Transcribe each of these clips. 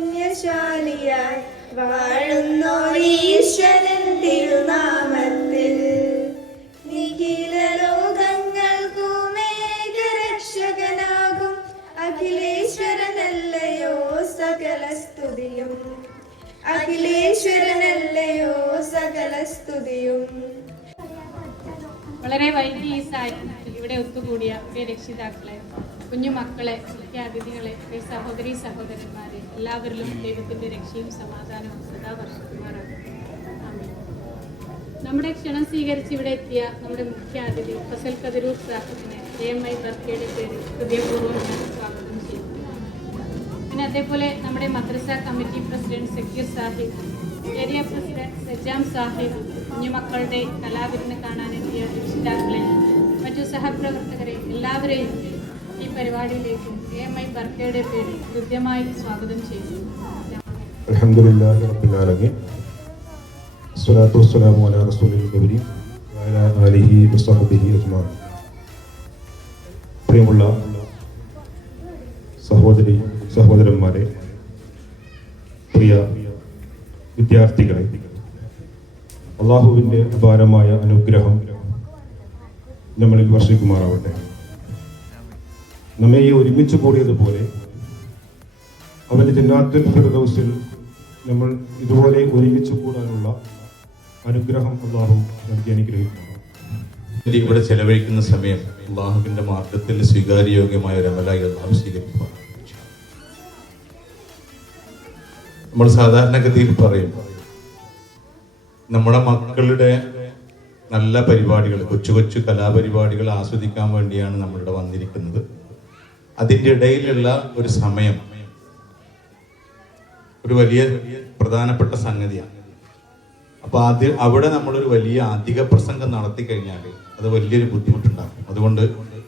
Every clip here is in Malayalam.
ദാക്ഷിണ്യശാലിയായി വാഴുന്നോരീശ്വരൻ തിരുനാമത്തിൽ നിഖില ലോകങ്ങൾക്കുമേകരക്ഷകനാകും അഖിലേശ്വരനല്ലയോ സകല സ്തുതിയും, അഖിലേശ്വരനല്ലയോ സകല സ്തുതിയും. വളരെ വൈകി ഈ സാന്നിധ്യത്തിൽ ഇവിടെ ഒത്തുകൂടിയ പ്രിയ രക്ഷിതാക്കളെ, കുഞ്ഞുമക്കളെ, മുഖ്യാതിഥികളെ, പ്രിയ സഹോദരീ സഹോദരന്മാരെ, എല്ലാവരിലും ദൈവത്തിൻ്റെ രക്ഷയും സമാധാനവും സദാ വർഷിക്കുമാറാകും. നമ്മുടെ ക്ഷണം സ്വീകരിച്ച് ഇവിടെ എത്തിയ നമ്മുടെ മുഖ്യാതിഥി ഫസൽ കതിരൂർ സാഹിബിനെ AMI ബർക്കയുടെ പേരിൽ ഹൃദയപൂർവ്വം ഞാൻ സ്വാഗതം ചെയ്യുന്നു. പിന്നെ അതേപോലെ നമ്മുടെ മദ്രസ committee president Zakir Sahib, area president Sajjam Sahib, കുഞ്ഞുമക്കളുടെ കലാവിരുന്ന് കാണാനെത്തിയ രക്ഷിതാക്കളെ, മറ്റു സഹപ്രവർത്തകരെ എല്ലാവരെയും ഈ പരിപാടിയിലേക്ക് AMI ബർക്കയുടെ പേരിൽ കൃത്യമായി സ്വാഗതം ചെയ്യുന്നു. അൽഹംദുലില്ലാഹി റബ്ബിൽ ആലമീൻ, സ്വലാത്തു വസ്സലാമു അലാ റസൂലിൽ കരീം വഅലാ ആലിഹി വസഹ്ബിഹി അജ്മഈൻ. പ്രിയമുള്ള സഹോദരി സഹോദരന്മാരെ, പ്രിയ വിദ്യാർത്ഥികളെ, അള്ളാഹുവിൻ്റെ അപാരമായ അനുഗ്രഹം നമ്മളിൽ വർഷിക്കുമാറാവട്ടെ. നമ്മെ ഈ ഒരുമിച്ച് കൂടിയതുപോലെ അവൻ്റെ ജന്നാത്തുൽ ഫിർദൗസിൽ നമ്മൾ ഇതുപോലെ ഒരുമിച്ച് കൂടാനുള്ള അനുഗ്രഹം അള്ളാഹു നൽകി അനുഗ്രഹിക്കുന്നു. ഇവിടെ ചെലവഴിക്കുന്ന സമയം അള്ളാഹുവിന്റെ മാർഗത്തിൽ സ്വീകാര്യോഗ്യമായ ഒരു അമലായി അള്ളാഹു സ്വീകരിക്കുക. നമ്മൾ സാധാരണഗതിയിൽ പറയും, നമ്മുടെ മക്കളുടെ നല്ല പരിപാടികൾ, കൊച്ചു കൊച്ചു കലാപരിപാടികൾ ആസ്വദിക്കാൻ വേണ്ടിയാണ് നമ്മളിവിടെ വന്നിരിക്കുന്നത്. അതിൻ്റെ ഇടയിലുള്ള ഒരു സമയം ഒരു വലിയ പ്രധാനപ്പെട്ട സംഗതിയാണ്. അപ്പോൾ അവിടെ നമ്മളൊരു വലിയ അധിക പ്രസംഗം നടത്തി കഴിഞ്ഞാൽ അത് വലിയൊരു ബുദ്ധിമുട്ടുണ്ടാകും. അതുകൊണ്ട്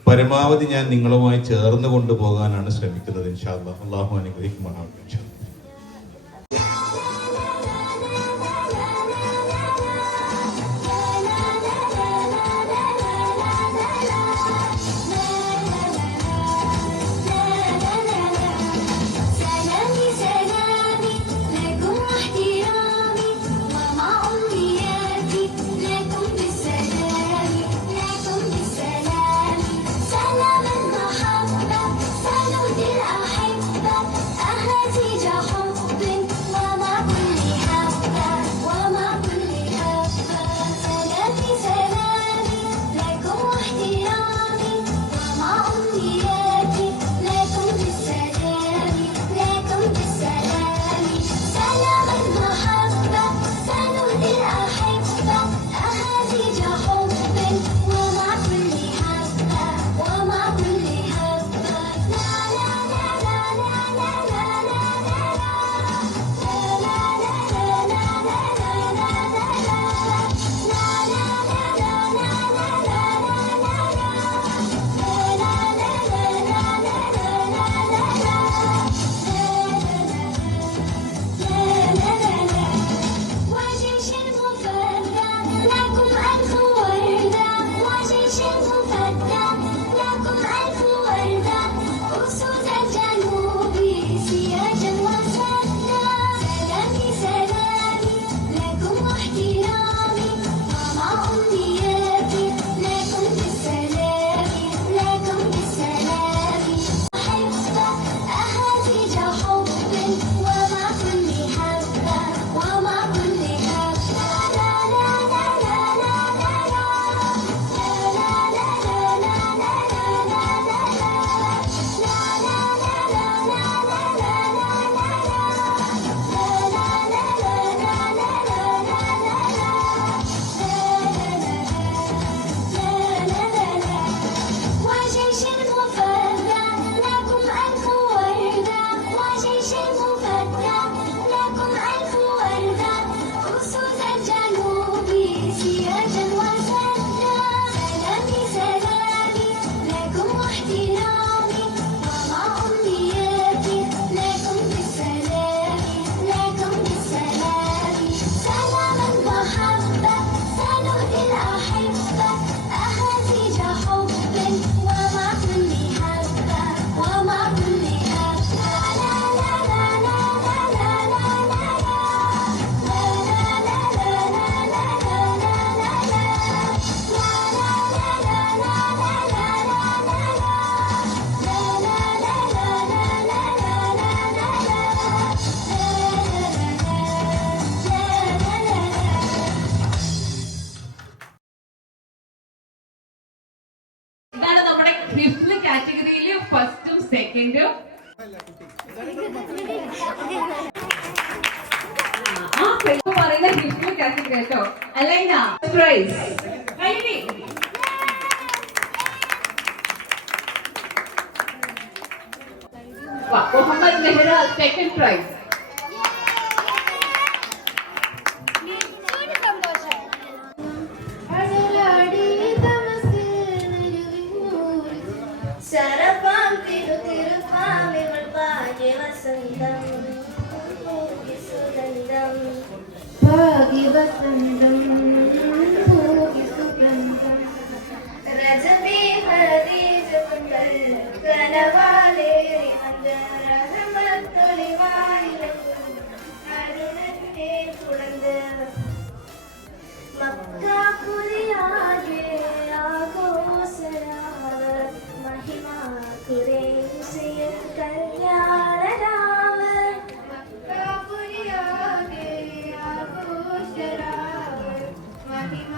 പരമാവധി ഞാൻ നിങ്ങളുമായി ചേർന്ന് കൊണ്ടുപോകാനാണ് ശ്രമിക്കുന്നത്. ഇൻഷാ അല്ലാഹ്. അള്ളാഹു അനുഗ്രഹിക്കുമാറാവട്ടെ. ഇൻഷാ അല്ലാഹ്. سلام المحبة سلود الأحبة أهلا സെക്കൻഡ് ആ പെണ്ണു പറയുന്ന ഹിസ്റ്ററി കാറ്റഗറി കേട്ടോ. Alaina prize Muhammad Mehra second prize. ശരപാം തിരുതിരുപ്പാമിവൾ ഭാഗ്യവസന്തം സുഗന്ധം ഭാഗ്യവസന്തം സുഗന്ധം രജബി ഹദീജുകൾ കനവാലേറി വന്ന റഹ്മത്തൊളിവായിലും അരുണത്തെ തുടർന്ന് മക്കാപുരിയാകെ ആഘോഷരാവ് മഹിമ കുറേശ്ശിയിൽ കല്യാണരാവ് മക്കാപുരിയാകെ ആഘോഷരാവ് മഹിമ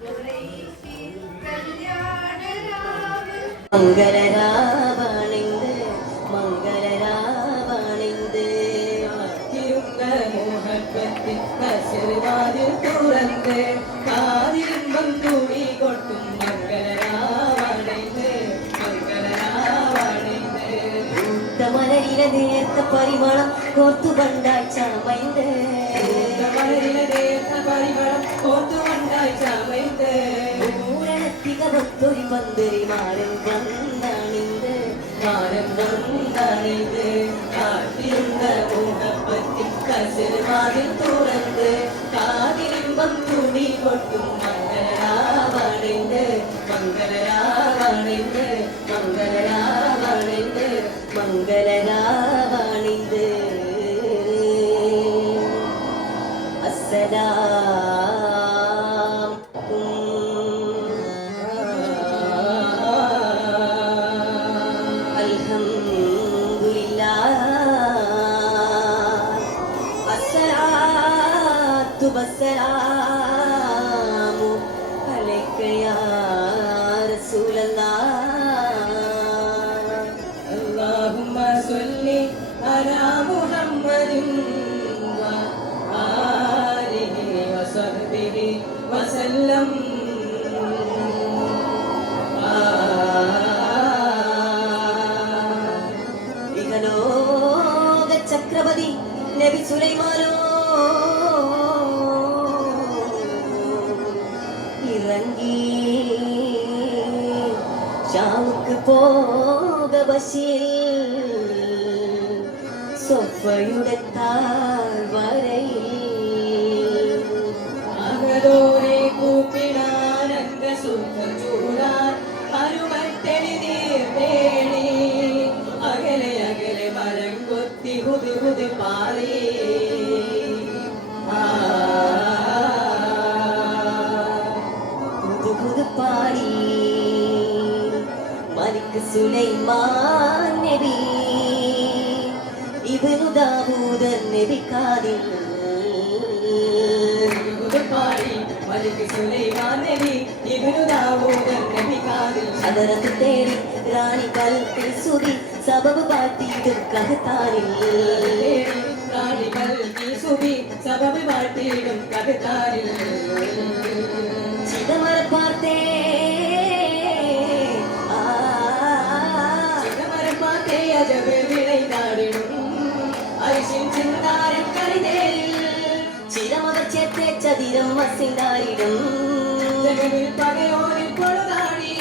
കുറേശ്ശിയിൽ കല്യാണരാവ് മംഗളരാവണിന്ത് മംഗളരാവണിന്ത് തിരുന്ന മോഹപ്പത്തിൽ കശർവാതിൽ തുറന്ന് കാതിരിമ്പം തുണി കൊട്ടും മംഗളരാവണിന്ത് മംഗളരാവണിന്ത് മലരിലെ നേർത്ത പരിമളം കോർത്തു കണ്ടായി ചമൈന്ത് മലരിലെ നേർത്ത പരിമളം കോർത്തു കണ്ടായി ചമൈന്ത് ൊരു പന്തരി മാരൻ വന്നണിന്ത് മാരൻ വന്നണിന്ത് കാത്തിരുന്ന മുഖപ്പത്തിൽ കശർവാതിൽ തുറന്ന് കാതിരിമ്പം തുണി കൊട്ടും മംഗളരാവണിന്ത് മംഗളരാവണിന്ത് മംഗളരാവണിന്ത് മംഗളരാവണിന്ത് അസ്സലാം والسلام عليك يا رسول الله اللهم صل على محمد وآله وصحبه وسلم ഇഹലോക ചക്രവർത്തി നബി സുലൈമാനോ ഇറങ്ങി ഷാമുക്ക് പോക ബശീർ സൊഫയുടെ താഴ്വരയിൽ അകലോരെ കൂപ്പിടാനന്ദ സുഖ ചൂടാൻ അരുമത്തെഴുതീർ വേണി അകലെ അകലെ മരം കൊത്തി ഹുദ് ഹുദ് പാറി പാടി മലിക് സുലൈമാൻ നബി ഇബ്നു ദാവൂദ് നബി കാദിൽ പാടി മലിക് സുലൈമാൻ നബി ഇബ്നു ദാവൂദ് നബി കാദിൽ ഹദറത്ത് തേടി റാണി കൽത്തിൽ സുതി സബബ് പാട്ടിയിടും കഹതാനിൽ റാണി കൽത്തിൽ സുതി സബബ് പാട്ടിയിടും കഹതാനിൽ ചിദമര പാർത്തേ ചിദമര പാർത്തേ അജബ് വിളൈതാടിടും അരിശിൻ ചിന്താരം കളിതേരിൽ ചിരമത ചേർത്തേ ചതിരം മസിന്താരിടും ജഗവിൽ പകയോരിൽ പൊഴുതാടി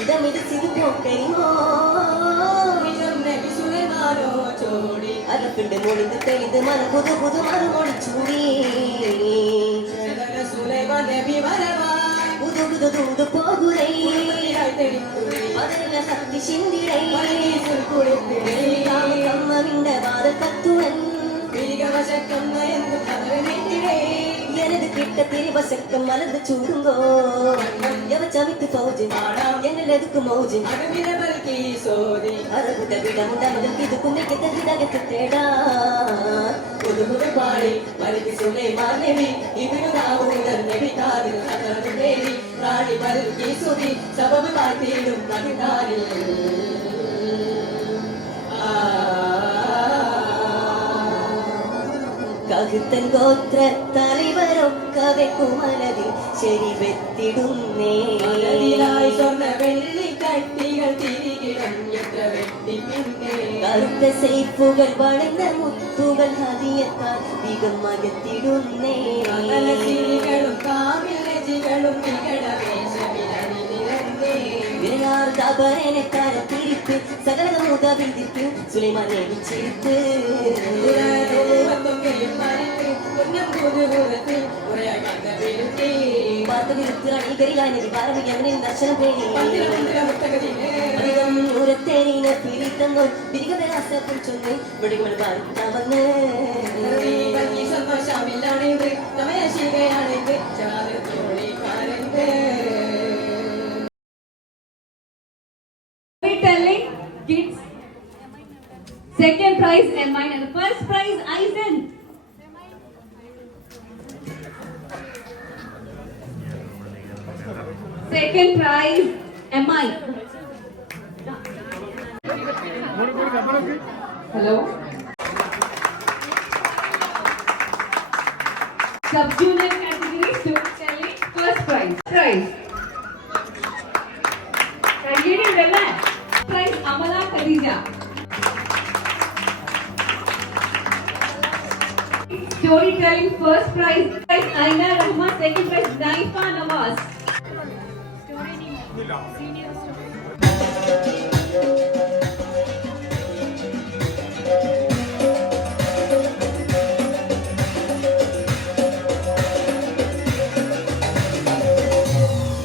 ഇതമിത് സിതുപോക്കരിമോ ഇതം നബി സുലൈമാനോ ചോടി അലപ്പിണ്ട് മൊളിത് തെളിത് മന പുതു പുതു മറുമൊളി ചൂടി സുലൈമാൻ നബി വരവാൻ പുതു പുതു തൂതു പോകുരൈ അതിലെ ശക്തി ചിന്തിടൈ കമ്മവിണ്ട വാദ കത്തുവൻ തിരികവശക്കമ്മ എന്ന് കഥവെട്ടിടേ எனது கிட்ட திரிவசக்கம் மலர்ந்து சூடுங்கோ எவ சமித்து பௌஜி எங்கள் எதுக்கு மௌஜி அரபுட விடம் முதல் இது குன்னைக்கு தகுதகத்து தேடா புது புது பாடி மலிக்கு சுலைமான் நபி இப்னு தாவூத் நபி காதில் ஹதரத் தேவி ராணி பல்கி சுதி சபபு பாட்டிடும் மகிதாரில் പകുത്തൻ ഗോത്ര തലവരൊക്കെ കുമലതിൽ ശരി വെത്തിടുന്നേ സ്വർണ്ണ വെള്ളി കട്ടികൾ തിരികിടം എത്ര വെട്ടിപ്പിന്നേ കറുത്ത സൈഫുകൾ വളർന്ന മുത്തുകൾ ഹതിയത്താൽ ദികം മകത്തിടുന്നേ മനസ്സികളും കാമിലജികളും ിരിപ്പ് സകല മുതവിരിപ്പ് സുലൈമാനെ വിളിച്ചിരുത്ത് ദർശനം പേടി ദൂരത്തേനെ പിരിത്തന്നോ തിരികെച്ചൊന്ന് വെടികൾ വാർത്താവന്ന് സന്തോഷമില്ലാണിത് തമയശികയാണിത് ചാരത്തോളിക്കാരൻ്റെ Telling kids second prize MI and the first prize Aizen. Second prize MI. Hello. Sub junior category storytelling first prize. Prize Amala Khadija. Storytelling first prize Aina Rahman, second prize Naifa Nawaz.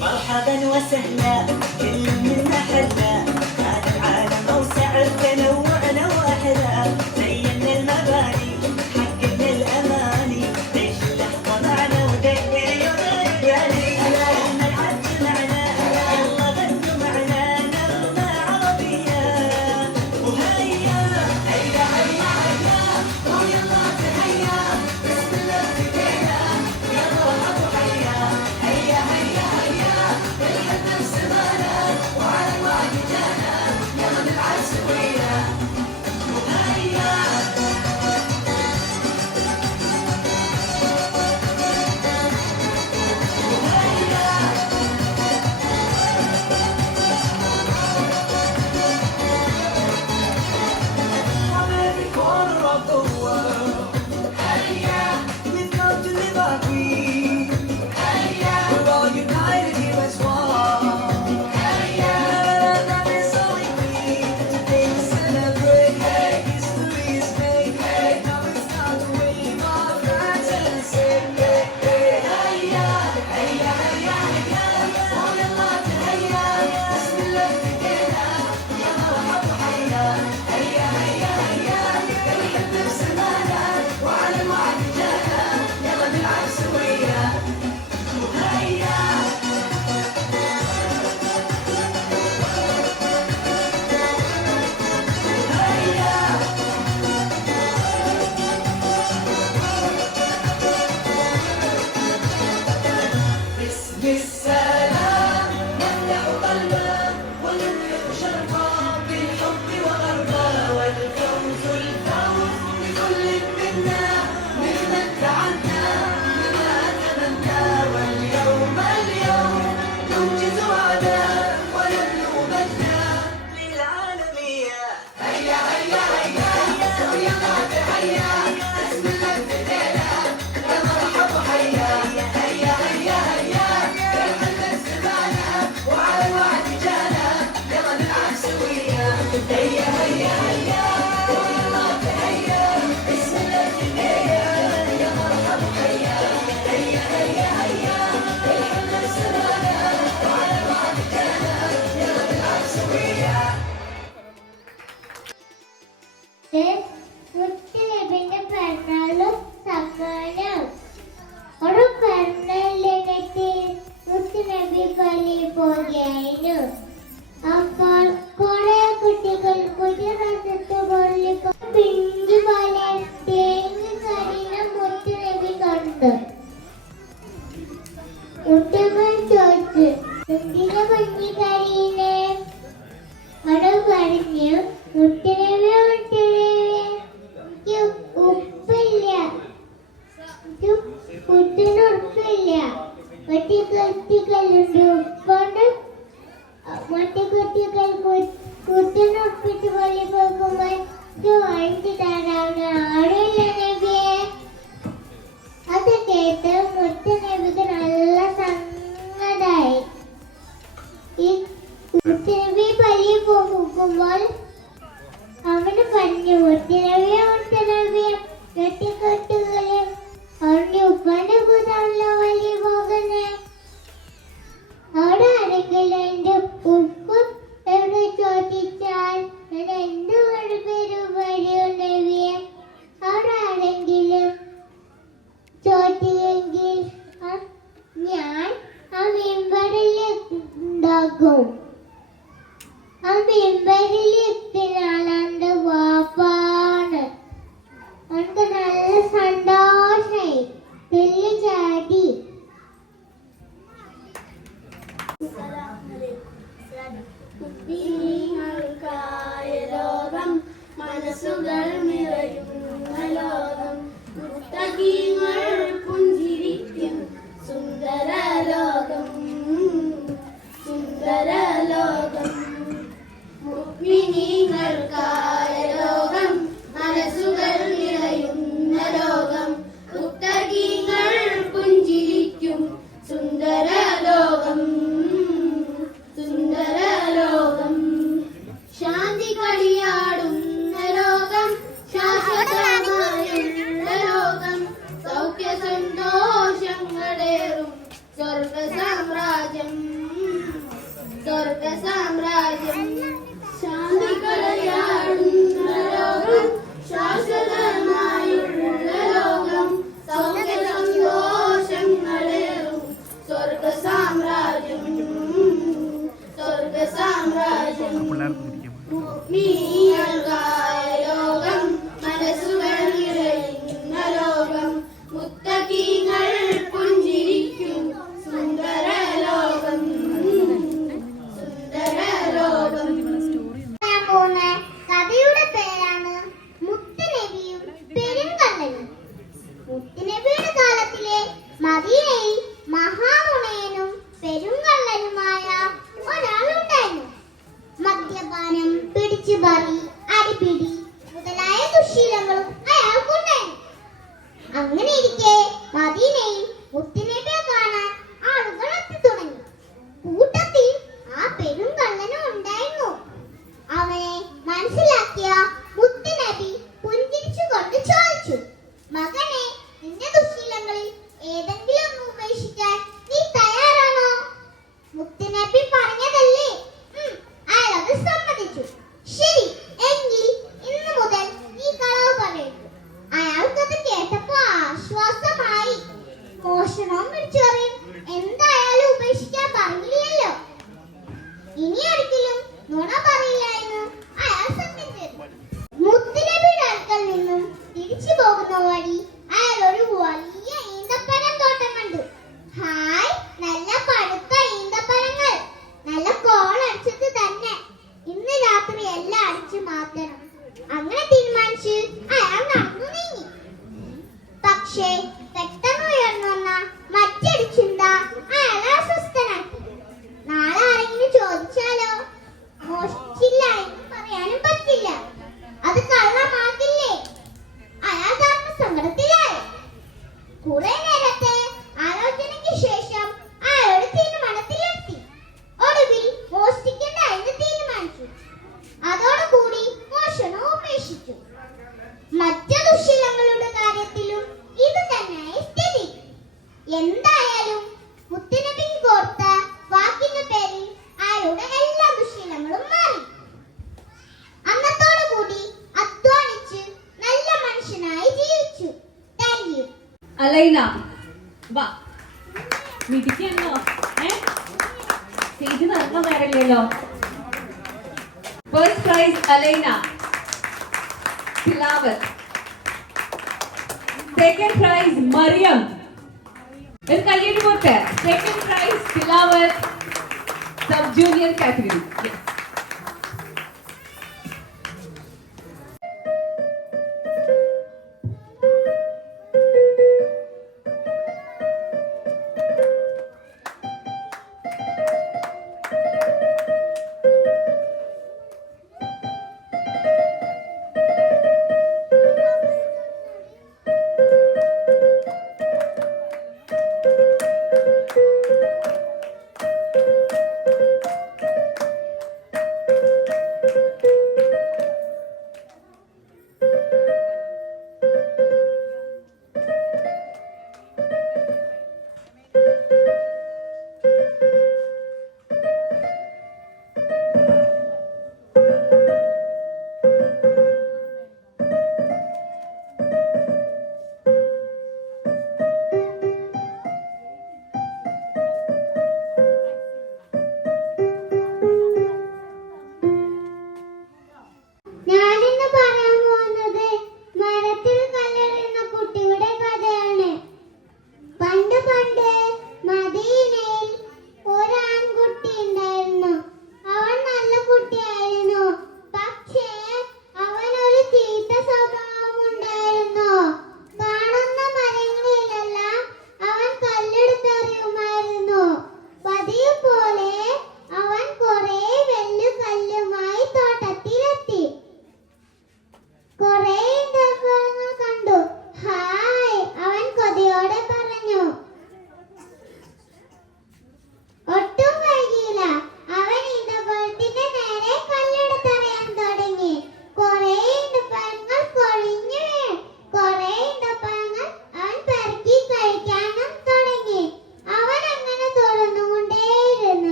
مرحبا وسهلا كل منا حلا هذا العالم اوسع تنوعنا واحلى زينا المباني حققنا الاماني عيش اللحظه معنا ودقق يوم الرجالي هلا العد معنا يلا غنوا معنا نغمه عربيه وهيا هيا هيا هيا ويلا تهيا بسم الله بدينا يا مرحب وحيا هيا هيا هيا الحب بسمانا وعلى الوعد جانا يلا نلعب سويا وهيا From every corner of the world, we've come to live our dream. We're all united here as one. That is all we need. Today we celebrate. History is made. Now it's time to wave our flags and say, hey, hey, hey, قول الله تهيا بسم الله بدينا يا مرحب وحيا هيا الحب بسمانا وعلى الوعد جانا يلا نلعب سويا وهيا باسم السلام نملأ قلبا وننهض شرقا بالحب وغربا والفوز لكل منا ممن تعدى بما تمنى واليوم ننجز وعدا ونبلغ مجدا للعالمية هيا ويلا تهيا بسم الله بدينا يا مرحب وحيا هيا الحب بسمانا وعلى الوعد جانا يلا نلعب سويا هيا ويلا تهيا بسم الله بدينا يا مرحب وحيا هيا الحب بسمانا وعلى الوعد جانا يلا نلعب سويا മുത്തനബിന്റെ പിറന്നാളും സമ്മാനം ഒരു പിറന്നാളിനിടയ്ക്ക് മുത്തനബി പള്ളിയിൽ പോവുകയായിരുന്നു. അപ്പോൾ കുറെ കുട്ടികൾ കുതിരത്ത് പള്ളി പിഞ്ചു പോലെ തേങ്ങ കറിയുന്ന മുത്തനബി കണ്ടു. മുത്തമ്മൻ ചോദിച്ചു, എന്തിനാ കുഞ്ഞി കരീനെ? അവിടെ പറഞ്ഞു, മുത്തനബി എനിക്ക് ഉപ്പില്ല, കുട്ടികളുണ്ട് കൊണ്ട് മറ്റു കുട്ടികൾ കുത്തിനൊപ്പിട്ട് പള്ളി പോകുമ്പോൾ വാങ്ങിച്ചു തരാവുന്ന ആടില്ല നബിയെ. അത് കേട്ട് മുത്തനബിക്ക് നല്ല സങ്കടായി. ഈ മുത്തനബി പള്ളിയിൽ പോകുമ്പോൾ അവന് പറഞ്ഞു, മുത്തനബിയെ കെട്ടിക്കെട്ടുകളെ അവന്റെ ഉപ്പാന്റെ കൂട്ടാണല്ലോ വലിയ പോകുന്നേ. അവിടെ ആരെങ്കിലും എന്റെ ഉപ്പ് എവിടെ ചോദിച്ചാൽ ഞാൻ എന്തുകൊണ്ട് പേര് പറയൂ നബിയെ? അവിടെ ആരെങ്കിലും ചോദിച്ചെങ്കിൽ ഞാൻ ആ മെമ്പറിൽ ഉണ്ടാക്കും. ആ മെമ്പറിൽ എത്തുന്ന ആളാന്റെ വാപ്പാണ്. അവർക്ക് നല്ല സന്തോഷായി തെല്ലു ചാടി. ലോകം മനസ്സുകൾ നിറയുന്ന ലോകം മുത്തകീങ്ങൾ പുഞ്ചിരിക്കും സുന്ദര ലോകം സുന്ദര ലോകം മുഅ്മിനീങ്ങൾക്കായ ലോകം മനസ്സുകൾ നിറയുന്ന ലോകം മുത്തകീങ്ങൾ പുഞ്ചിരിക്കും സുന്ദര ലോകം സുന്ദര ലോകം ശാന്തി കളിയാടുന്ന ലോകം ശാശ്വതമായുള്ള ലോകം സൗഖ്യ സന്തോഷങ്ങളേറും സ്വർഗ സാമ്രാജ്യം സ്വർഗ സാമ്രാജ്യം ശാന്തി കളിയാടുന്ന ലോകം ശാശ്വതമായുള്ള ലോകം സൗഖ്യ സന്തോഷങ്ങളേറും സ്വർഗ സാമ്രാജ്യം സ്വർഗ സാമ്രാജ്യം മുഅ്മിനീങ്ങൾക്കായ ലോകം മനസ്സുകൾ നിറയുന്ന ലോകം മുത്തഖീങ്ങൾ പുഞ്ചിരിക്കും സുന്ദര ലോകം സുന്ദര ലോകം. കഥയുടെ പേരാണ് മുത്തുനബിയും പെരുങ്കള്ളനും. മുത്തുനബിയുടെ കാലത്തിലെ മദീനയിൽ മഹാനുണയനും പെരുങ്കള്ളനുമായ ഒരാളുണ്ടായിരുന്നു. മദ്യപാനം, പിടിച്ചുപറി, അടിപിടി മുതലായ ദുശ്ശീലങ്ങളും അയാൾക്കുണ്ടായിരുന്നു. അങ്ങനെ ഇരിക്കെ മദീനയിൽ മുത്തുനബിയെ കാണാൻ ആളുകൾ എത്തി തുടങ്ങി. കൂട്ടത്തിൽ ആ പെരുങ്കള്ളനും ഉണ്ടായിരുന്നു. അവനെ മനസ്സിലാക്കിയ മുത്തുനബി പുഞ്ചിരിച്ചുകൊണ്ട് ചോദിച്ചു, മകനെ, നിന്റെ ദുശ്ശീലങ്ങളിൽ ഏതെങ്കിലും ഒന്ന് ഉപേക്ഷിക്കാൻ നീ തയ്യാറാണോ? മുത്തുനബി പറഞ്ഞതല്ലേ. അയാൾ അത് സമ്മതിച്ചു. ശരി, എങ്കിൽ ഇന്നു മുതൽ നീ കളവ് പറയരുത്. അയാൾക്കത് കേട്ടപ്പോ ആശ്വാസമായി. മോഷണവും പിടിച്ചുപറിയും എന്തായാലും ഉപേക്ഷിക്കാൻ പറഞ്ഞില്ലല്ലോ. ഇനി ഒരിക്കലും നുണ പറയില്ല എന്ന് അയാൾ സത്യം ചെയ്തു. മുത്തുനബിയുടെ അടുക്കൽ നിന്നും തിരിച്ചു പോകുന്ന വഴി അയാൾ ഒരു വലിയ ഈന്തപ്പഴം തോട്ടം കണ്ടു. ഹായ്, നല്ല പഴുത്ത ഈന്തപ്പഴങ്ങൾ, നല്ല കോളടിച്ചത് തന്നെ. ഇന്ന് രാത്രി എല്ലാം അടിച്ചു മാറ്റണം. അങ്ങനെ തീരുമാനിച്ച് അയാൾ നടന്നു നീങ്ങി. പക്ഷേ പെട്ടെന്ന് ഉയർന്നു വന്ന മറ്റൊരു ചിന്ത അയാളെ അസ്വസ്ഥനാക്കി. നാളെ ആരെങ്കിലും ചോദിച്ചാലോ? മോഷ്ടിച്ചില്ല എന്ന് പറയാനും പറ്റില്ല. അത് കള്ളമാകില്ലേ? അയാൾ സങ്കടത്തിലായി. കുറെ നേരത്തെ ആലോചനയ്ക്ക് ശേഷം അയാളൊരു തീരുമാനത്തിലെത്തി. ഒടുവിൽ മോഷ്ടിക്കേണ്ട എന്ന് തീരുമാനിച്ചു. അതോടുകൂടി മോഷണം ഉപേക്ഷിച്ചു. മറ്റു ദുശ്ശീലങ്ങളുടെ കാര്യത്തിലും ഇത് തന്നെയായി സ്ഥിതി. എന്തായാലും മുത്തുനബിക്ക് കോർത്ത വാക്കിന്റെ പേരിൽ അയാളുടെ എല്ലാ ദുശ്ശീലങ്ങളും മാറി. അന്നത്തോടുകൂടി അധ്വാനിച്ച് നല്ല മനുഷ്യനായി ജീവിച്ചു. Thank you. അലൈന, വാ. മിടിക്കല്ലോ. സ്റ്റേജ് നടന്ന പേരല്ലല്ലോ. ഫസ്റ്റ് പ്രൈസ് അലൈന തിലാവത്ത്. Second prize Mariyam. ഒരു കയ്യടി കൊടുത്ത്. സെക്കൻഡ് പ്രൈസ് തിലാവത്ത് സബ് ജൂനിയർ കാറ്റഗറി.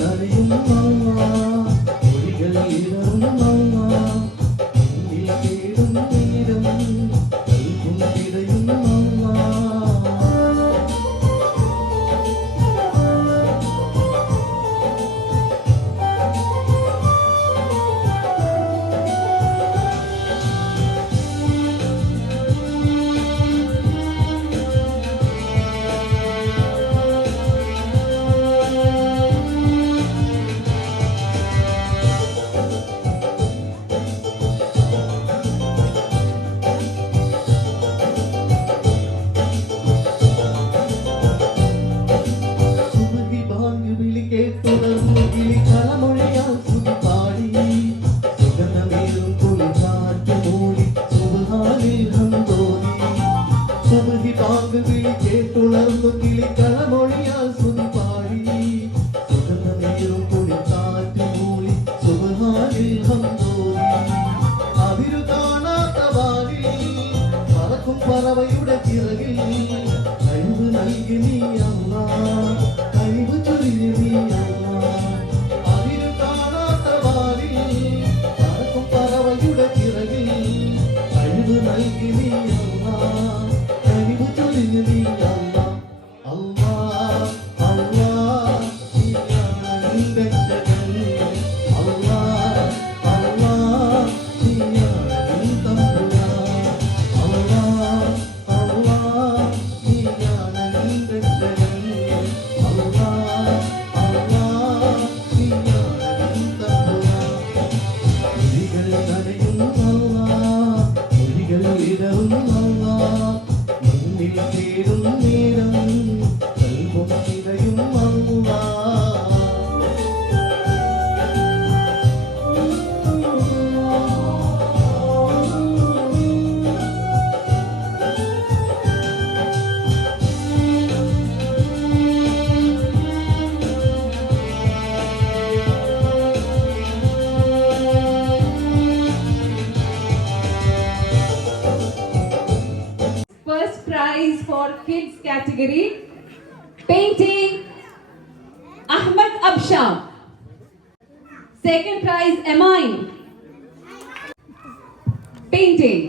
നനയും മൊഴികൾ ഇടറും മുന്നിൽ തേടും നേരം നൽകും തിരയും കേട്ടുണർന്നു കിളിക്കളമൊഴിയാൽ ശ്രുതി പാടി സുഗന്ധമേറും കുളിക്കാറ്റ് മൂളി സുബ്ഹാനിൽ ഹംദോദി അതിരു കാണാത്ത വാനിൽ പറക്കും പറവയുടെ ചിറകിൽ കഴിവ് നൽകി നീ അല്ലാഹ് കഴിവ് ചൊരിഞ്ഞു നീ അല്ലാഹ് അതിരു കാണാത്ത വാനിൽ പറക്കും പറവയുടെ ചിറകിൽ കഴിവ് നൽകി നീ അല്ലാഹ് കഴിവ് ചൊരിഞ്ഞു നീ അല്ലാഹ് അല്ലാഹ് അല്ലാഹ് നീയാണ് രക്ഷകൻ അല്ലാഹ് അല്ലാഹ് നീയാണ് തമ്പുരാൻ അല്ലാഹ് അല്ലാഹ് നീയാണ് രക്ഷകൻ അല്ലാഹ് അല്ലാഹ് നീയാണ് തമ്പുരാൻ മൊഴികൾ നനയും അല്ലാഹ് മൊഴികൾ ഇടറും അല്ലാഹ് മുന്നിൽ തേടും നേരം നൽകും തിരയും അല്ലാഹ് First prize for kids category, painting, Ahmed Absham. Second prize, Amine. Painting.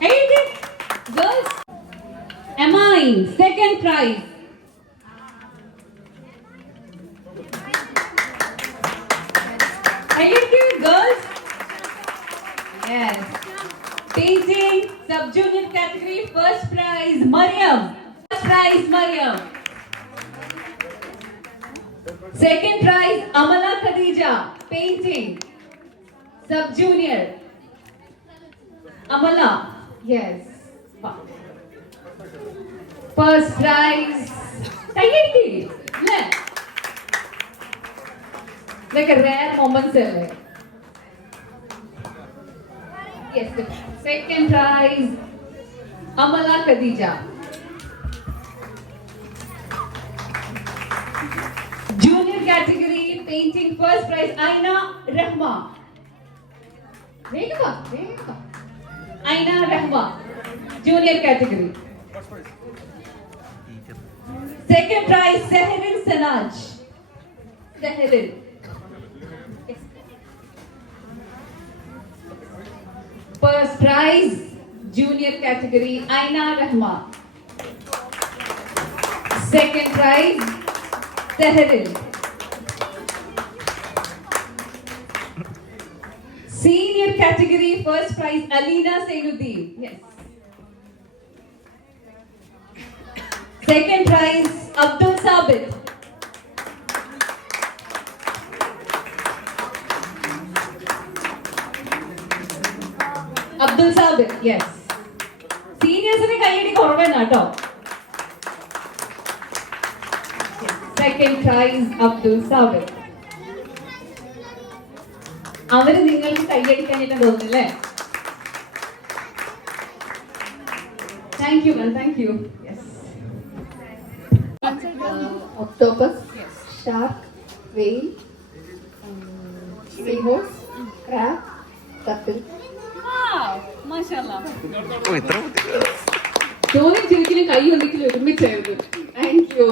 Hey, girls. Amine, second prize. Hey, girls. Yes. Painting, sub-junior category, first prize, Mariam. First prize, Mariam. Second prize, Amala Khadija, painting, sub-junior. Amala, yes. First prize, Tayyaki. Like a rare moment, sir. Yes, the second prize, Amala Khadija. Junior category, painting, first prize, Aina Rahma. Aina Rahma, junior category. Second prize, Seherin Sanaj. Seherin. First prize, junior category, Aina Rahma. Second prize, Seherin. Senior category, first prize, Alina Sainuddin. Yes. Second prize, Abdul Sabit. Abdul Sabit, yes. Seniors ne kaiyadi korvena to. Second prize, Abdul Sabit. അവര് നിങ്ങൾക്ക് കൈയടിക്കാനായിട്ട് തോന്നുന്നില്ലേ? Thank you ma'am, thank you. octopus, shark, whale, seahorse, crab, turtle. ടോണിക് ചിരിക്കലും കൈ ഒന്നിക്കലും ഒരുമിച്ചായിരുന്നു. Thank you.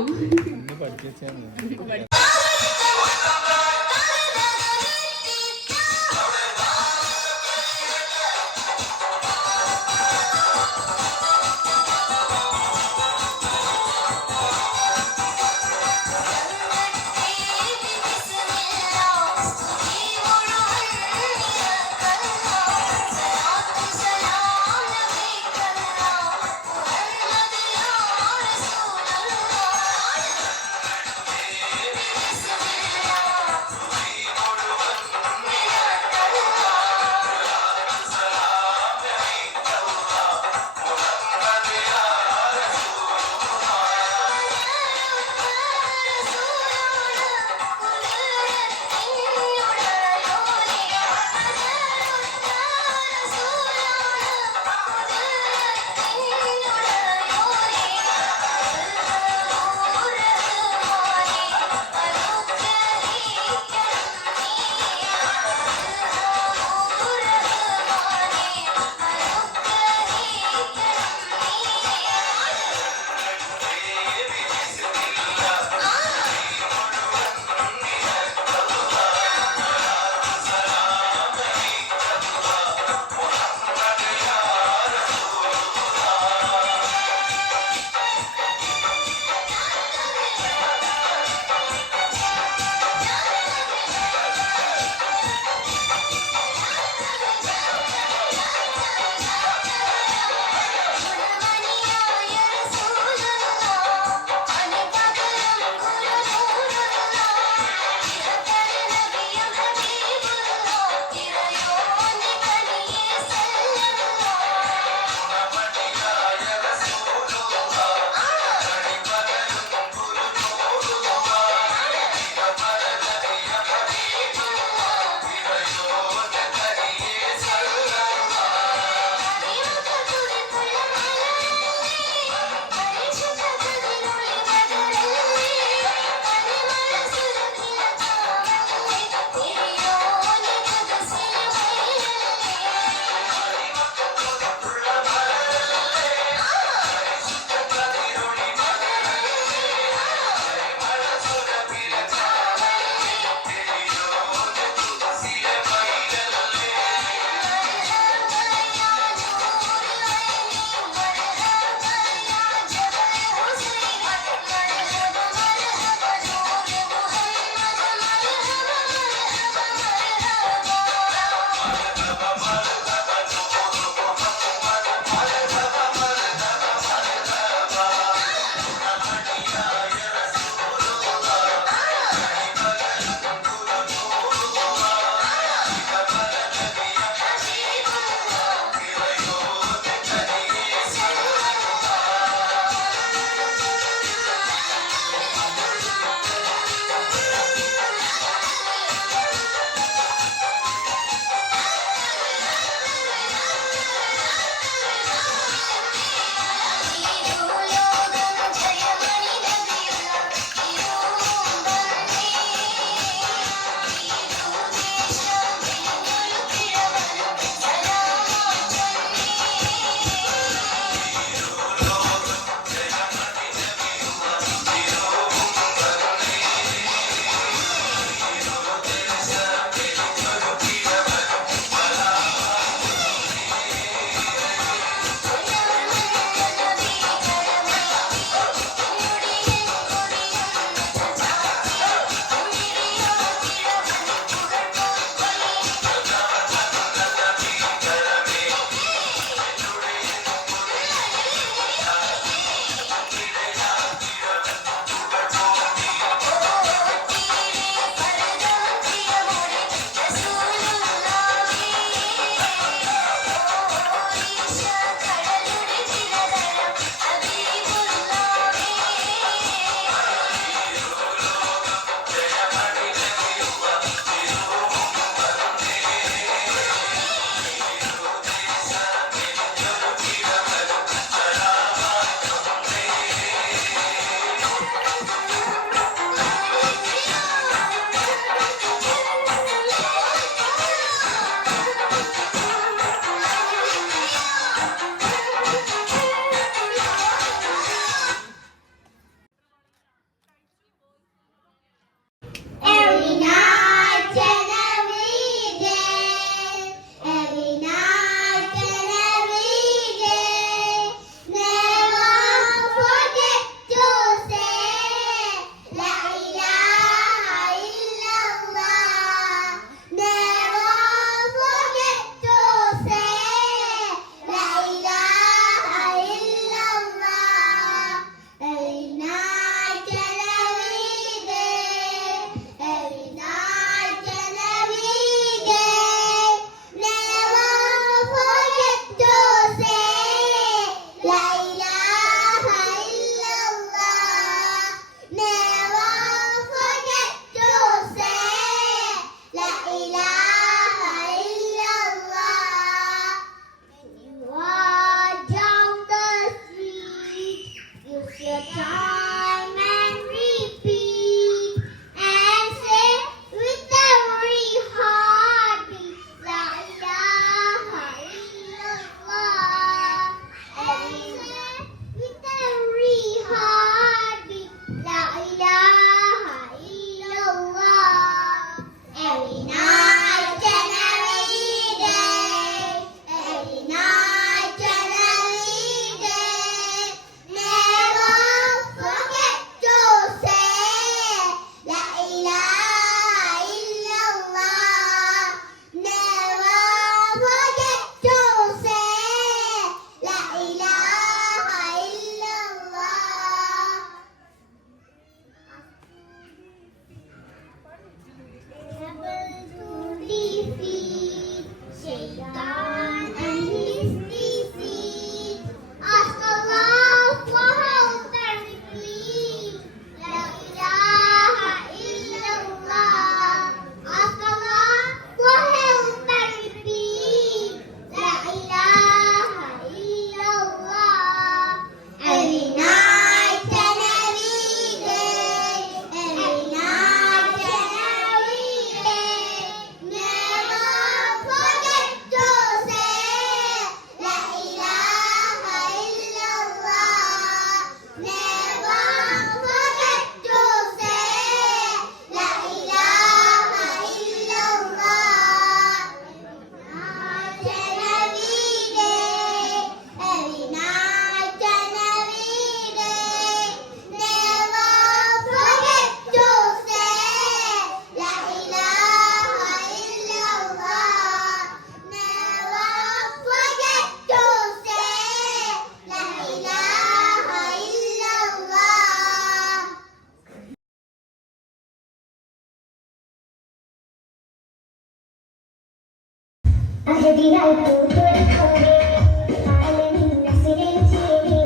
അഹദിനായി പൂത്തുലക്കോടെ ആലമിൻ നസിരിൻ ചേരി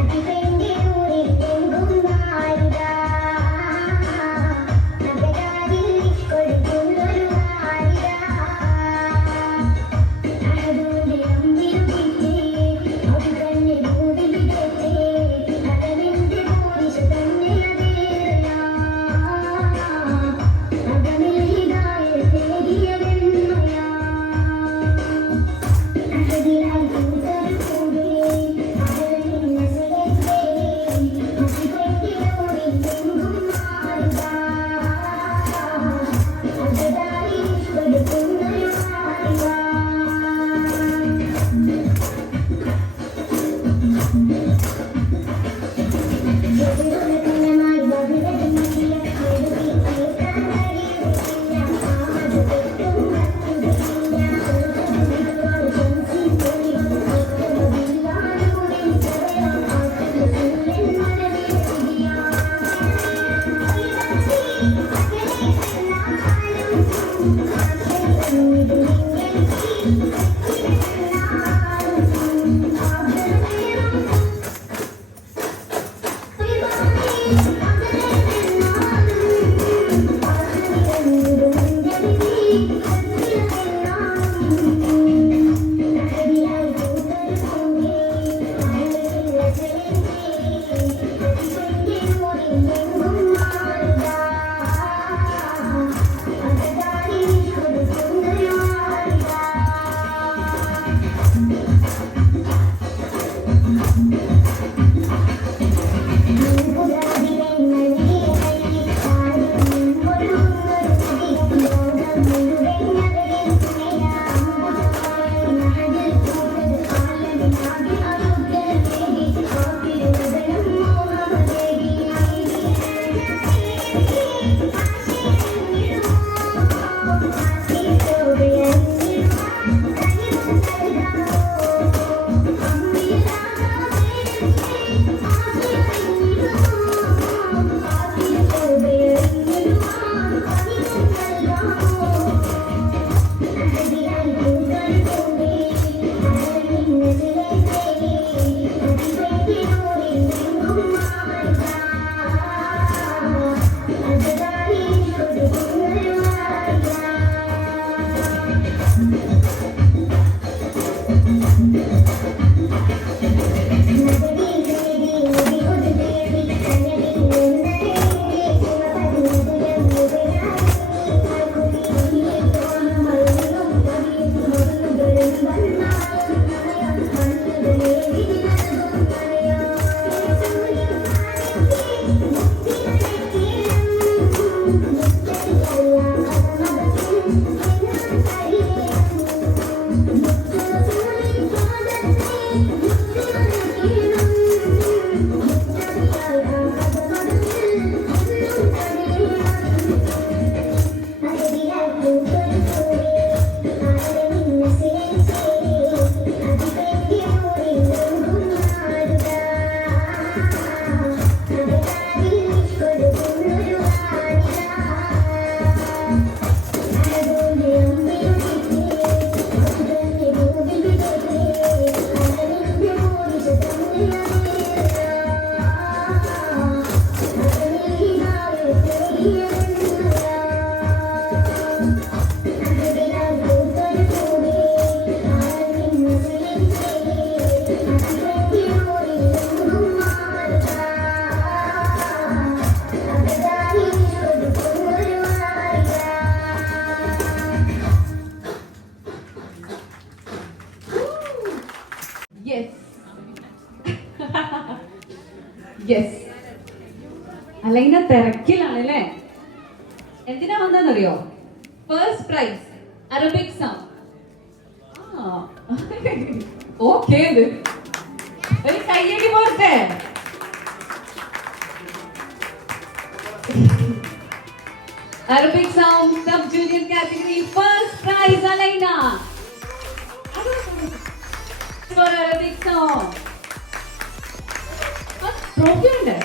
അതിപെന്റെ ഊരിൽ എങ്കും വാരിതാ നഗരാതിൽ കൊടുക്കുന്നൊരു വാരിതാ അഹദൂന്റെ അമ്പിരുകിട്ടേ അത് തന്നെ ഭൂതിവിടത്തെ അതവെന്റെ ഭൂരിശ തന്നെ അതേറയാ അകമിൽ ഹിദായ തേടിയതെന്നയാ അഹദിനായി പൂത്തുലക്കോടെ ആലമിൻ നസിരിൻ ചേരി അതിപെന്റെ ഊരിൽ എങ്കും വാരിതാ നഗരാതിൽ കൊടുക്കുന്നൊരു വാരിതാ യെസ് അലൈന തിരക്കിലാണല്ലേ. എന്തിനാ വന്നറിയോ? First prize Arabic song. Okay, ഒരു കയ്യടി പോട്ടെ. Arabic song sub junior category first prize Alaina for Arabic song. Trophy ഉണ്ട്.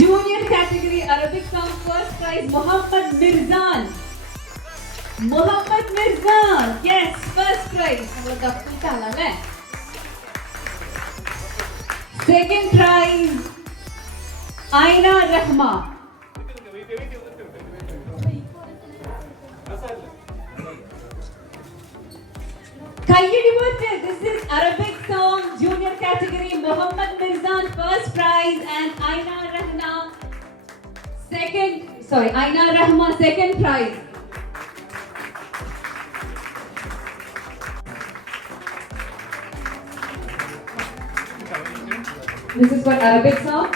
Junior category Arabic song first prize Muhammad Mirzan. Mohammad Mirzan. Yes, first prize. നമ്മൾ കപ്പിട്ടാണ് അല്ലേ? Second prize, Aina Rahma. Kayyadivote. This is Arabic song, junior category. Mohammad Mirzan, first prize, and Aina Rahma, second prize. This is for Arabic song.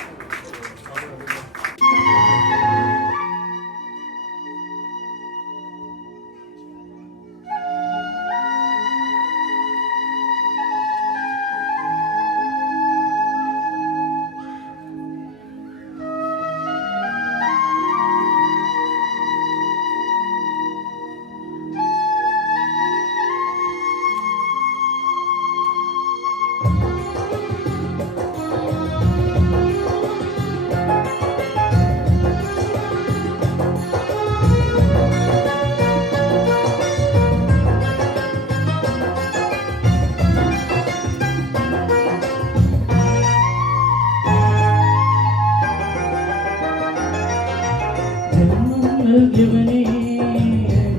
നൽകിയവനേ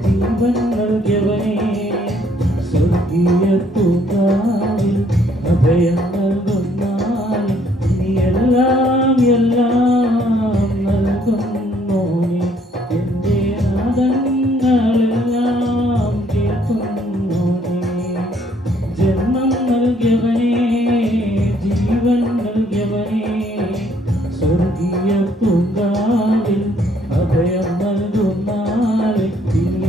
ജീവൻ നൽകിയവനേ സ്വർഗീയ പൂങ്കാവിൽ അഭയം നൽകുന്നാലും ഇനി എല്ലാം നൽകുന്നോനെ എൻ്റെ നാദങ്ങളെല്ലാം കേൾക്കുന്നോനെ ജന്മം നൽകിയവനേ ജീവൻ നൽകിയവനേ സ്വർഗീയ പൂങ്കാവിൽ അഭയം നൽകുന്നാളെ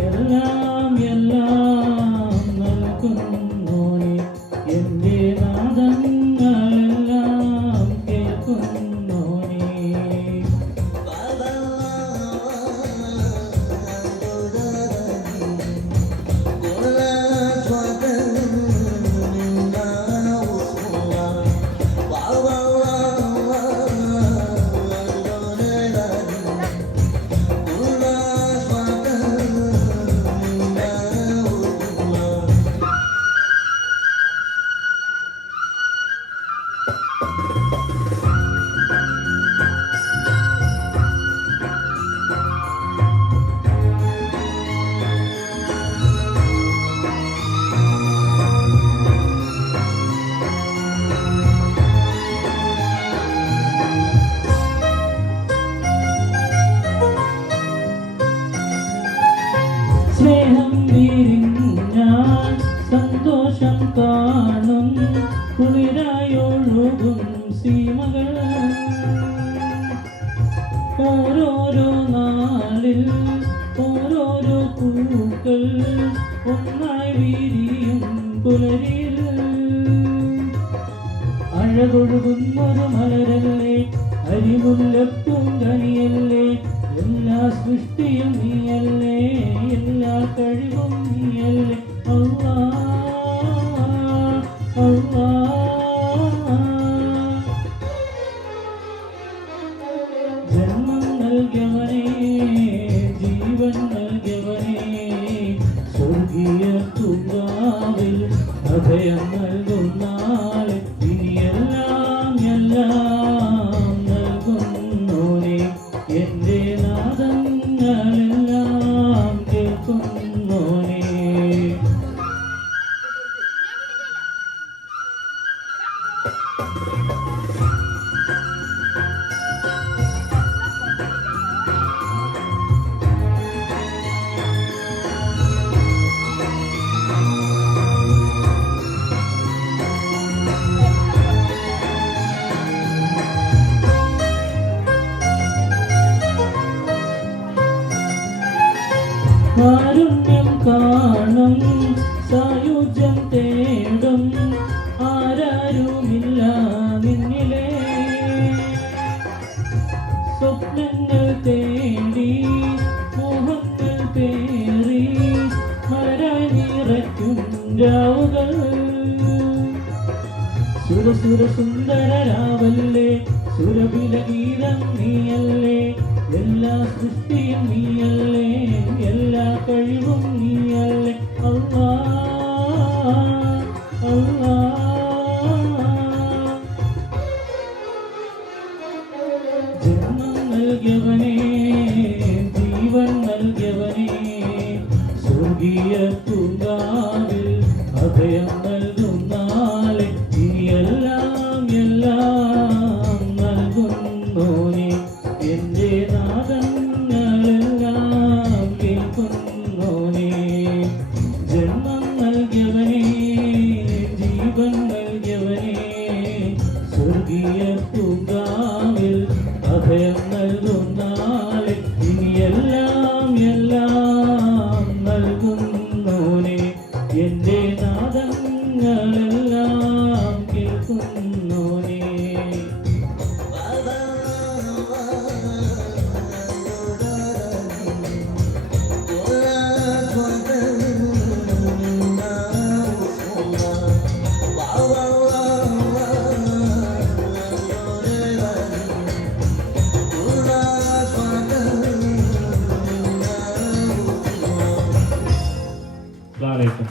എല്ലാം നൽകുന്നോനെ എൻ്റെ നാദങ്ങളെല്ലാം കേൾക്കുന്നോനെ സ്നേഹം വിരിഞ്ഞാൽ സന്തോഷം കാണും കുളിരായൊഴുകും സീമകൾ ഓരോരോ നാളിൽ ഓരോരോ പൂക്കൾ ഒന്നായി വിരിയും പുലരിയിൽ അഴകൊഴുകുന്നൊരു മലരല്ലേ അരിമുല്ലപ്പൂങ്കനിയല്ലേ എല്ലാ സൃഷ്ടിയും നീയല്ലേ എല്ലാ കഴിവും നീയല്ലേ അല്ലാ അല്ലാ ജന്മം നൽകിയവനേ ജീവൻ നൽകിയവനേ സ്വർഗീയ പൂങ്കാവിൽ അഭയം നൽകുന്നാളെ ഇനി എല്ലാം നൽകുന്നോനെ എൻ്റെ നാദങ്ങളെല്ലാം കേൾക്കുന്നോനെ കാരുണ്യം കാണും സായുജ്യം തേടും ആരാരുമില്ല നിന്നിലെ സ്വപ്നങ്ങൾ തേടി മോഹങ്ങൾ പേറി മലരായി നിറയ്ക്കും രാവുകൾ സുരസുര സുന്ദരരാവല്ലേ സുരഭില ഗീതം നീയല്ലേ എല്ലാ സൃഷ്ടിയും നീയല്ലേ എല്ലാ കഴിവും നീ നാളെ ഇനിയെല്ലാം എല്ലാം നൽകുന്നോനെ എൻ്റെ നാദങ്ങളെല്ലാം കേൾക്കുന്നോനെ അസ്സലാമു അലൈക്കും.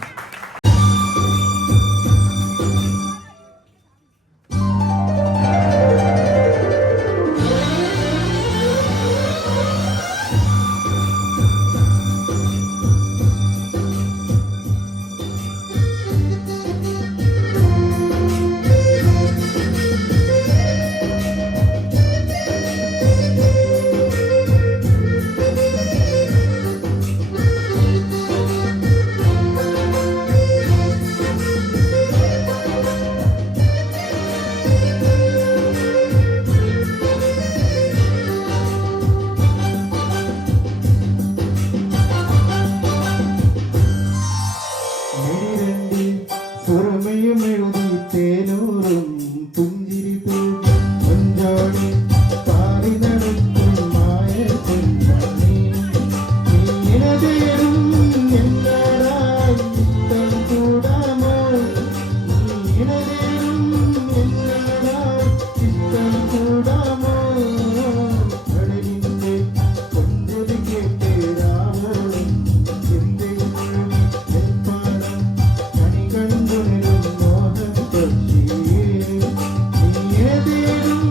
സുരമയും എഴുതി തേനൂറും പുഞ്ചിരി തൂകി കൊഞ്ചോടി പാറി നടക്കും മായ പൊന്മണി നീനതേരും എന്നോടായി ഇഷ്ടം കൂടാമോ നീനതേരും എന്നോടായി ഇഷ്ടം കൂടാമോ കടലിന്റെ കൊഞ്ചൊലി കേട്ട് രാവോളം എന്തെങ്കിലും നെൽപ്പാടം കണി കണ്ടുണരും മോഹം പക്ഷി നീനതേരും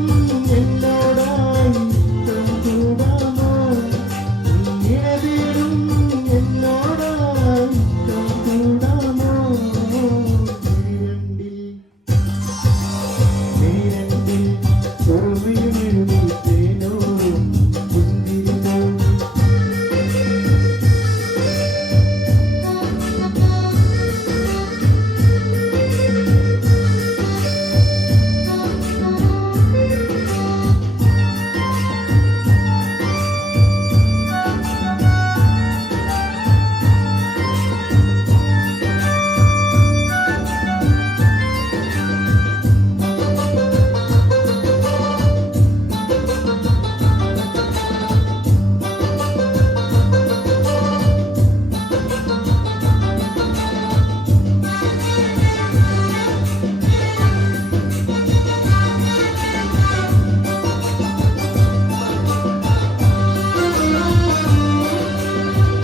എന്നോടായി ഇഷ്ടം കൂടാമോ നീനതേരും എന്നോടായി ഇഷ്ടം കൂടാമോ നീരണ്ടിൽ സുറുമയും എഴുതി തേനൂറും പുഞ്ചിരി തൂകി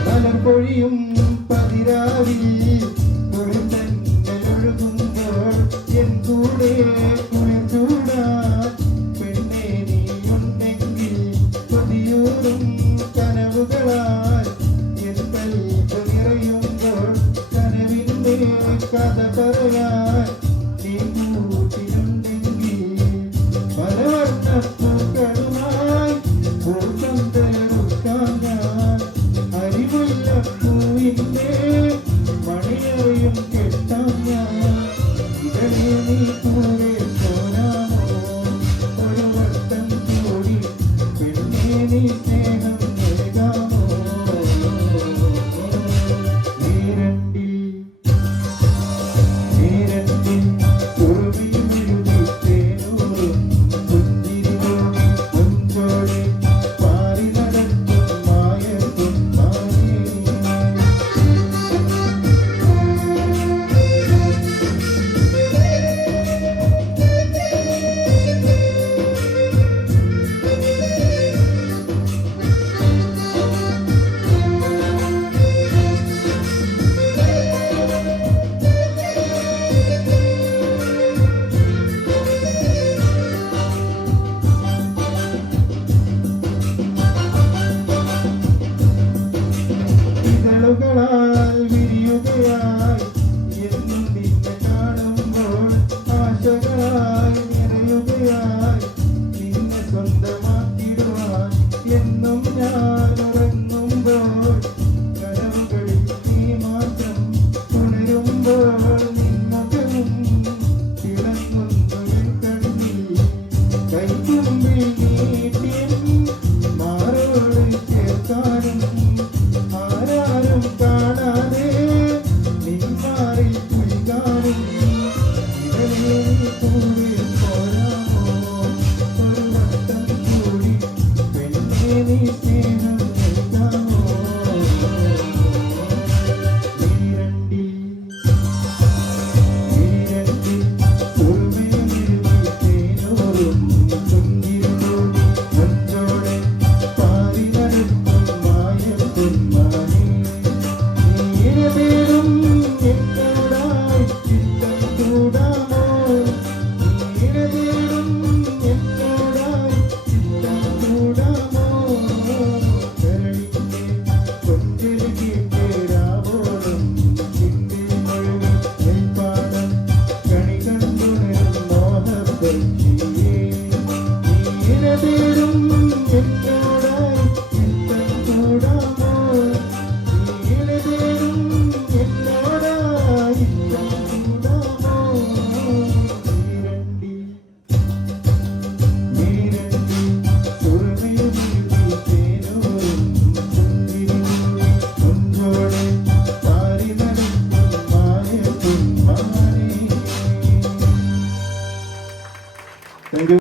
മലർപ്പൊഴിയും പതിരാവിൽ കുളിർന്നൊഴുകുമ്പോൾ എൻ കൂടെ കുളിർച്ചൂടാൻ പെണ്ണേ നീയുണ്ടെങ്കിൽ കൊതിയൂറും കനവുകളാൽ എൻ കൽപ്പ് നിറയുമ്പോൾ കനവിൻ്റെ കഥ പറയാൻ നീ കൂട്ടിനുണ്ടെങ്കിൽ പലവർണ്ണപ്പൂക്കളുമായി പൂക്കന്തറുക്കാൻ ഞാൻ അരിമുല്ലപ്പൂവിൻ്റെ മണിയറിയും കെട്ടാം ഞാൻ ഇതളെ നീ കൂടെ പോരാമോ ഒരു വട്ടം കൂടി പെണ്ണേ നീ സ്നേഹം നൽകാമോ നീരണ്ടിൽ സുറുമയും എഴുതി തേനൂറും പുഞ്ചിരി തൂകി കൊഞ്ചോടെ പാറി നടക്കും മായ പൊന്മാനേ ഇതളുകളാൽ വിരിയുകയായി എന്നും നിന്നെ കാണുമ്പോൾ ആശകളായി നിറയുകയായി നിന്നെ സ്വന്തമാക്കിടുവാൻ എന്നും ഞാൻ ഉറങ്ങുമ്പോൾ കനവുകളിൽ നീ മാത്രം ഉണരുമ്പോൾ നിൻമുഖവും തിളങ്ങുന്നു എൻ കണ്ണിൽ കൈത്തുമ്പിൽ നീട്ടിയും സ്നേഹം നൽകാമോ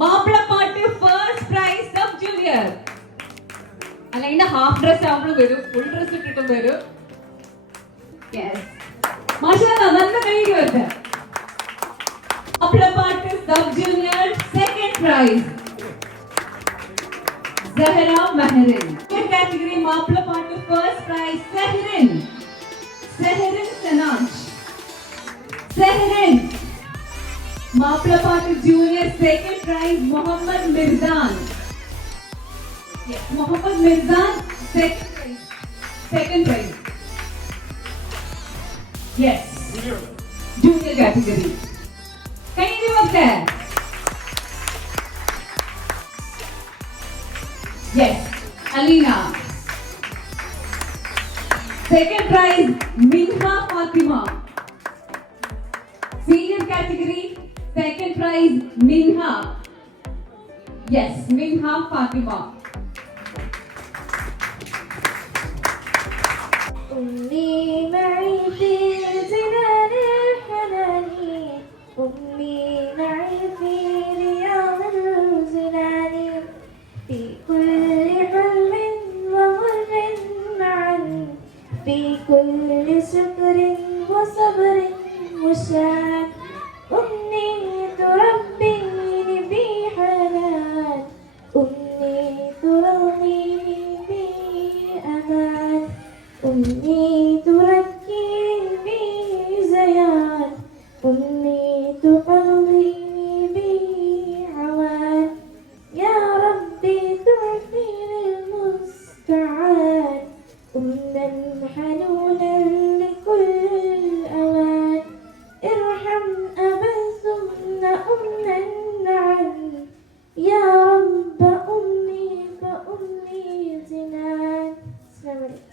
മാപ്പിളപ്പാട്ട് ഫസ്റ്റ് പ്രൈസ് സബ് ജൂനിയർ. അല്ല ഇതിന്റെ ഹാഫ് ഡ്രസ് ആവുമ്പോൾ വരും, ഫുൾ ഡ്രസ് ഇട്ടിട്ടും വരും. മാഷാഅല്ലാ, നല്ല കൈയ്യടി വരട്ടെ. Mappilappattu sub junior second prize Sahra Meherin. Category Mappilappattu first prize Seherin Sanaj. Seherin. Mappilappattu junior second prize Muhammad Mirsan. Muhammad Mirsan second prize. Yes, junior category. കൈയ്യടി വരട്ടെ. Yes, Aleena. Second prize Minha Fathima. Senior category, second prize Minha. Yes, Minha Fatima. أمي معي في زنان الحنان أمي معي في رياض الزنان في كل حلم ومر معا في كل سكر وصبر مشان أمي تربيني بحنان أمي ترضيني بأمان أمي تركيني بزيان أمي تقضيني بعوان يا ربي تعطيني المستعان أمنا حنونا لكل الأوان ارحم أبا ثم أمنا معا يا رب أمي فأمي زنان. السلام عليكم.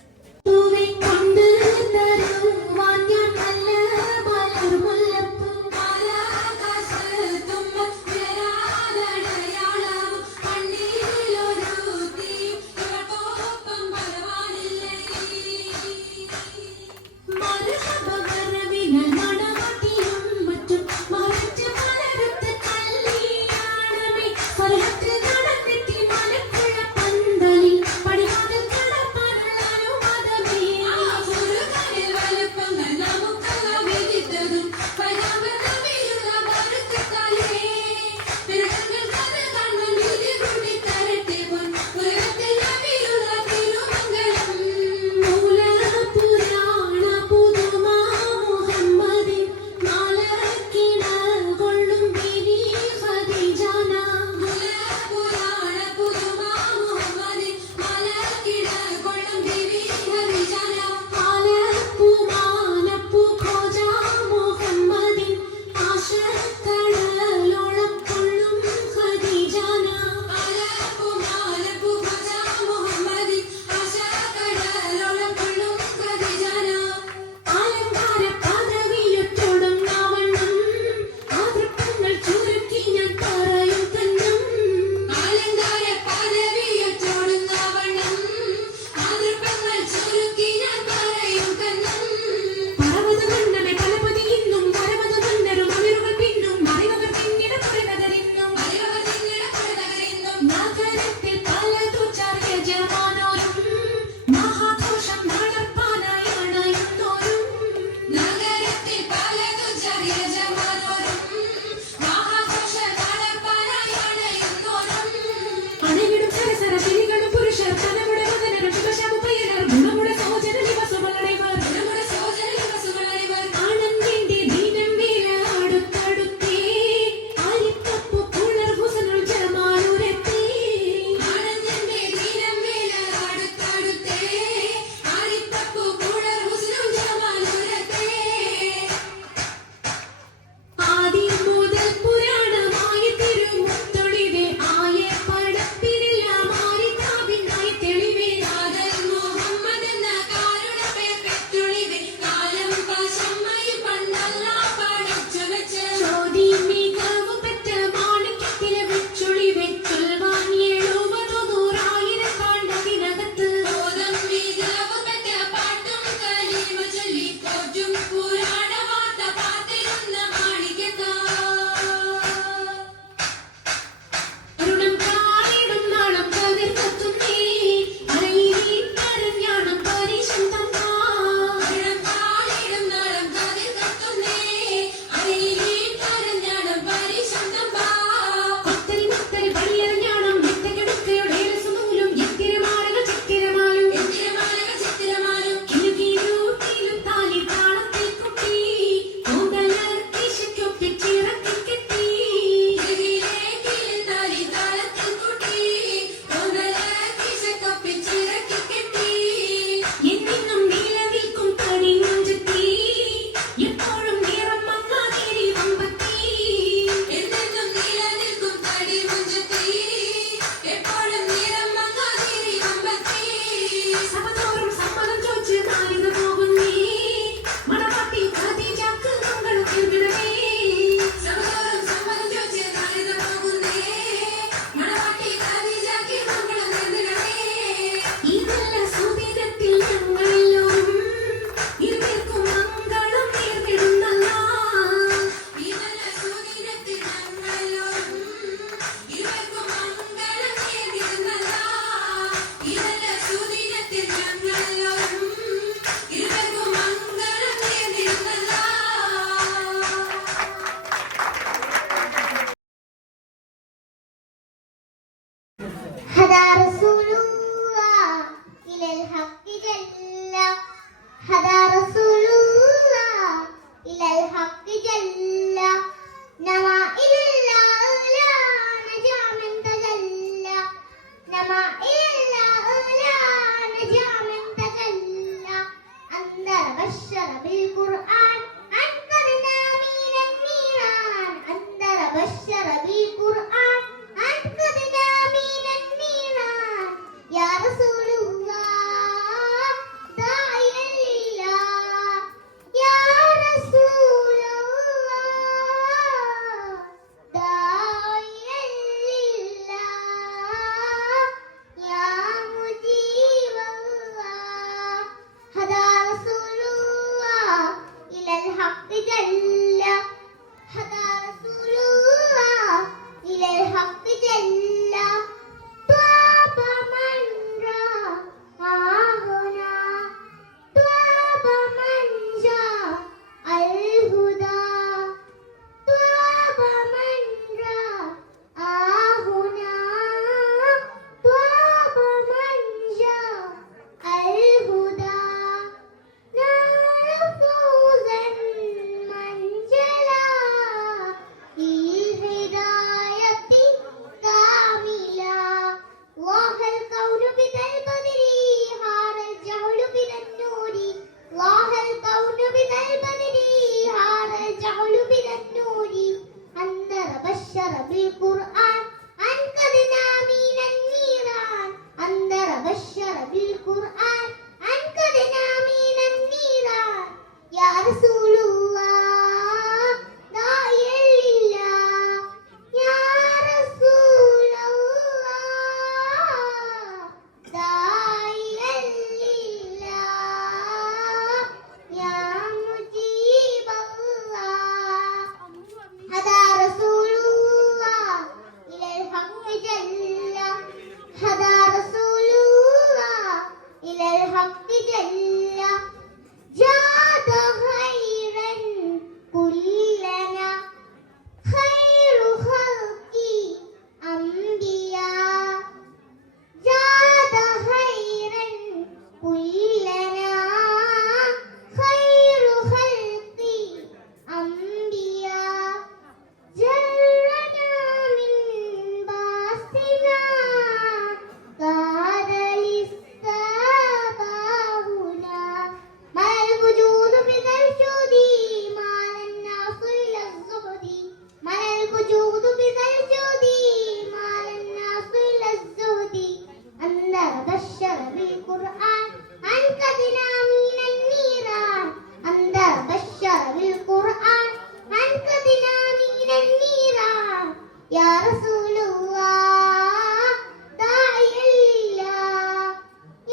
بشر بالقرآن عنك بنا من النيران أنت بشر بالقرآن عنك بنا من النيران يا رسول الله داعي الله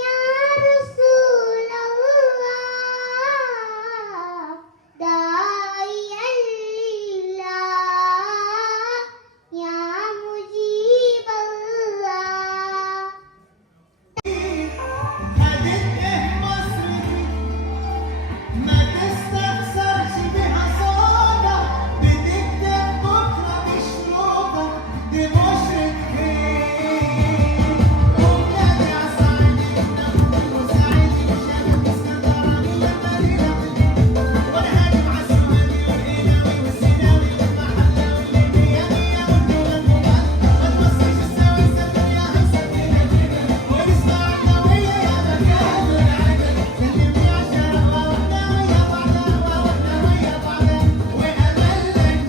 يا رسول الله داعي الله يا مجيب الله هديه مصري ما تستخسرش بها صودا بتكتب بكره بشروطك دي مشركين وبلادي عساني وسعيدي وشامي واسكندراني والمدينه وانا هاجم على السوهاني والقلاوي والسيناوي والمحلاوي والليبيانيه والدول المبارك ما تبصيش تساوي سفر يا همسكينه ونسمع النويه يا مكان العجل سلمني عشان واحده ويا بعدها واحده ويا بعدها واملك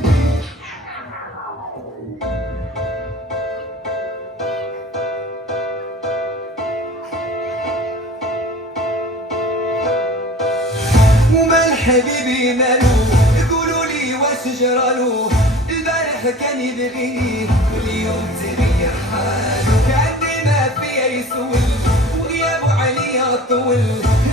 ومال حبيبي مالو يقولوا لي واش جرالو البارح كان يبغيني واليوم تغير حالو كأني ما فيا يسول وغيابه عليا طول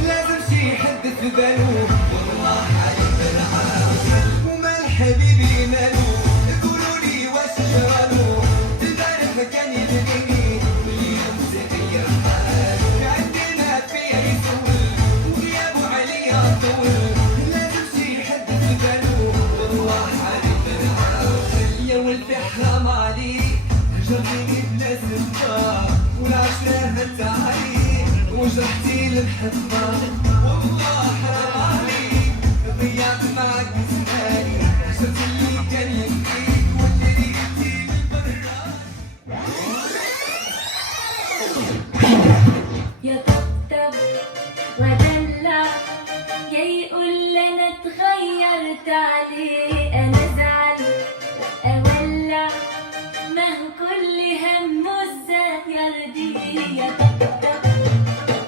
لازم شي حد في بالو والله حليف العافية ومال حبيبي مالو يقولوا لي واش جرالو البارح كان يبغيني واليوم تغير حالو كأني ما فيا يسول وغيابه عليا طول لازم شي حد في بالو والله حليف العافية يا ولدي حرام عليك جربيني بلا سفا والعشرة انت عليك وجرحتي المحبة والله حرام عليك ضيعت معك زماني شفت اللي كان يبكيك واللي جيتي للبراد يا طبطب ودلع يا يقول انا اتغيرت عليه انا ازعل اولع ما هو كل همه ازاي يرضيه يا طبطب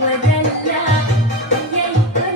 ودلع يا يقول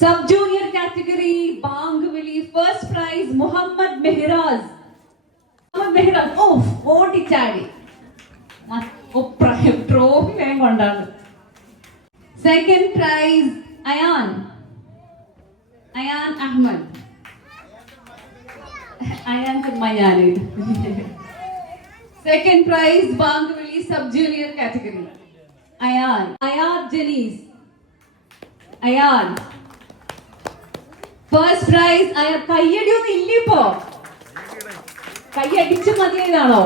Sub-junior category, Bangvili, first prize, Muhammad Mehraz. Muhammad Mehraz, oh, ഓടിച്ചാടി. ട്രോഫി വേഗം കൊണ്ടാണ്. Second prize, Ayan Ahmed. Ayan Mayani. Second prize, Bangvili sub-junior category. Ayad Janice. Ayan. First prize, കയ്യടിയൊന്നും ഇല്ലിപ്പോ. കയ്യടിച്ച് മതിയാണോ?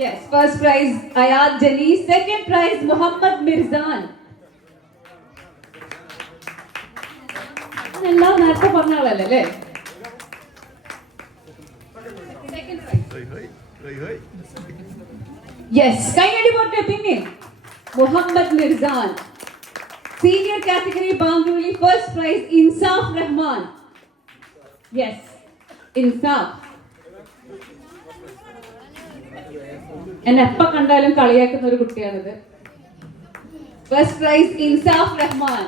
Yes, first prize, Ayad Janice. Second prize, Muhammad Mirzan. എല്ലാം നേരത്തെ പറഞ്ഞ ആളല്ലേ അല്ലേ? യെസ്, കൈയടി പോട്ടെ. പിന്നെ മുഹമ്മദ് മിർസാൻ, സീനിയർ കാറ്റഗറി ബാംഗ്ലൂരിൽ first prize Insaf Rahman. Yes, Insaf. എന്നെ എപ്പ കണ്ടാലും കളിയാക്കുന്ന ഒരു കുട്ടിയാണിത്. First prize Insaf Rahman.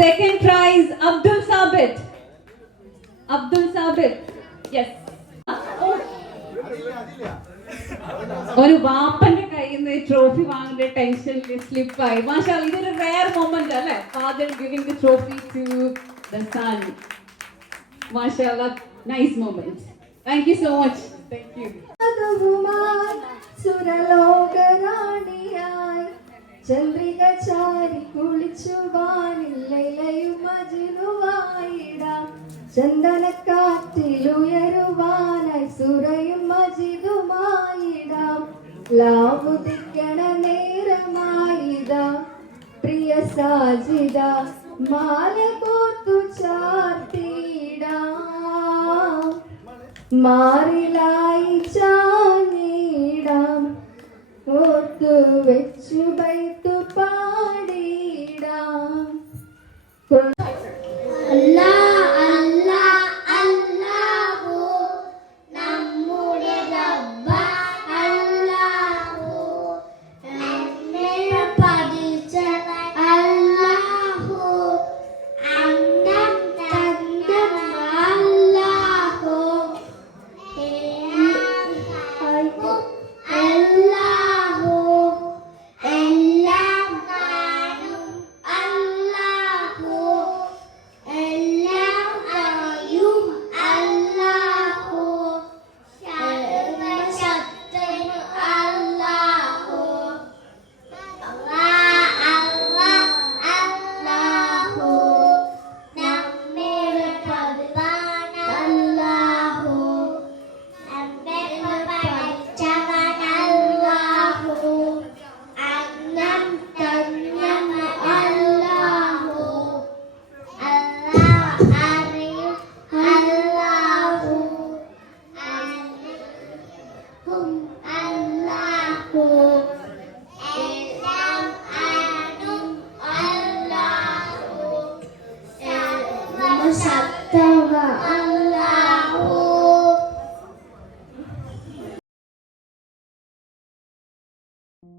Second prize, Abdul Sabit. Yes. ഒരു വാപ്പന്റെ കയ്യിൽ നിന്ന് ട്രോഫി വാങ്ങുന്ന ടെൻഷനിൽ സ്ലിപ്പായി. മാഷാഅല്ലാഹ്, ഇതൊരു റെയർ മൊമെന്റ് അല്ലേ? Father giving the trophy to the son. മാഷാഅല്ലാഹ്, nice moment. Thank you so much. Thank you. സുരലോകറാണിയായി ചന്ദ്രിക ചാരി കുളിച്ചുവാനില്ലയും മജിലുവായിടാം. ചന്ദനക്കാറ്റിലുയരുവാനായി സുരയും മജിദുമായിടാം. ലാവുദിക്കണ നേരമായിതാ പ്രിയ സാജിദ മാല കോർത്തു ചാർത്തിയിടാം. മാറിലായി ചാഞ്ഞിടാം. ഓർത്തു വെച്ചു ബൈത്തു പാടിടാം.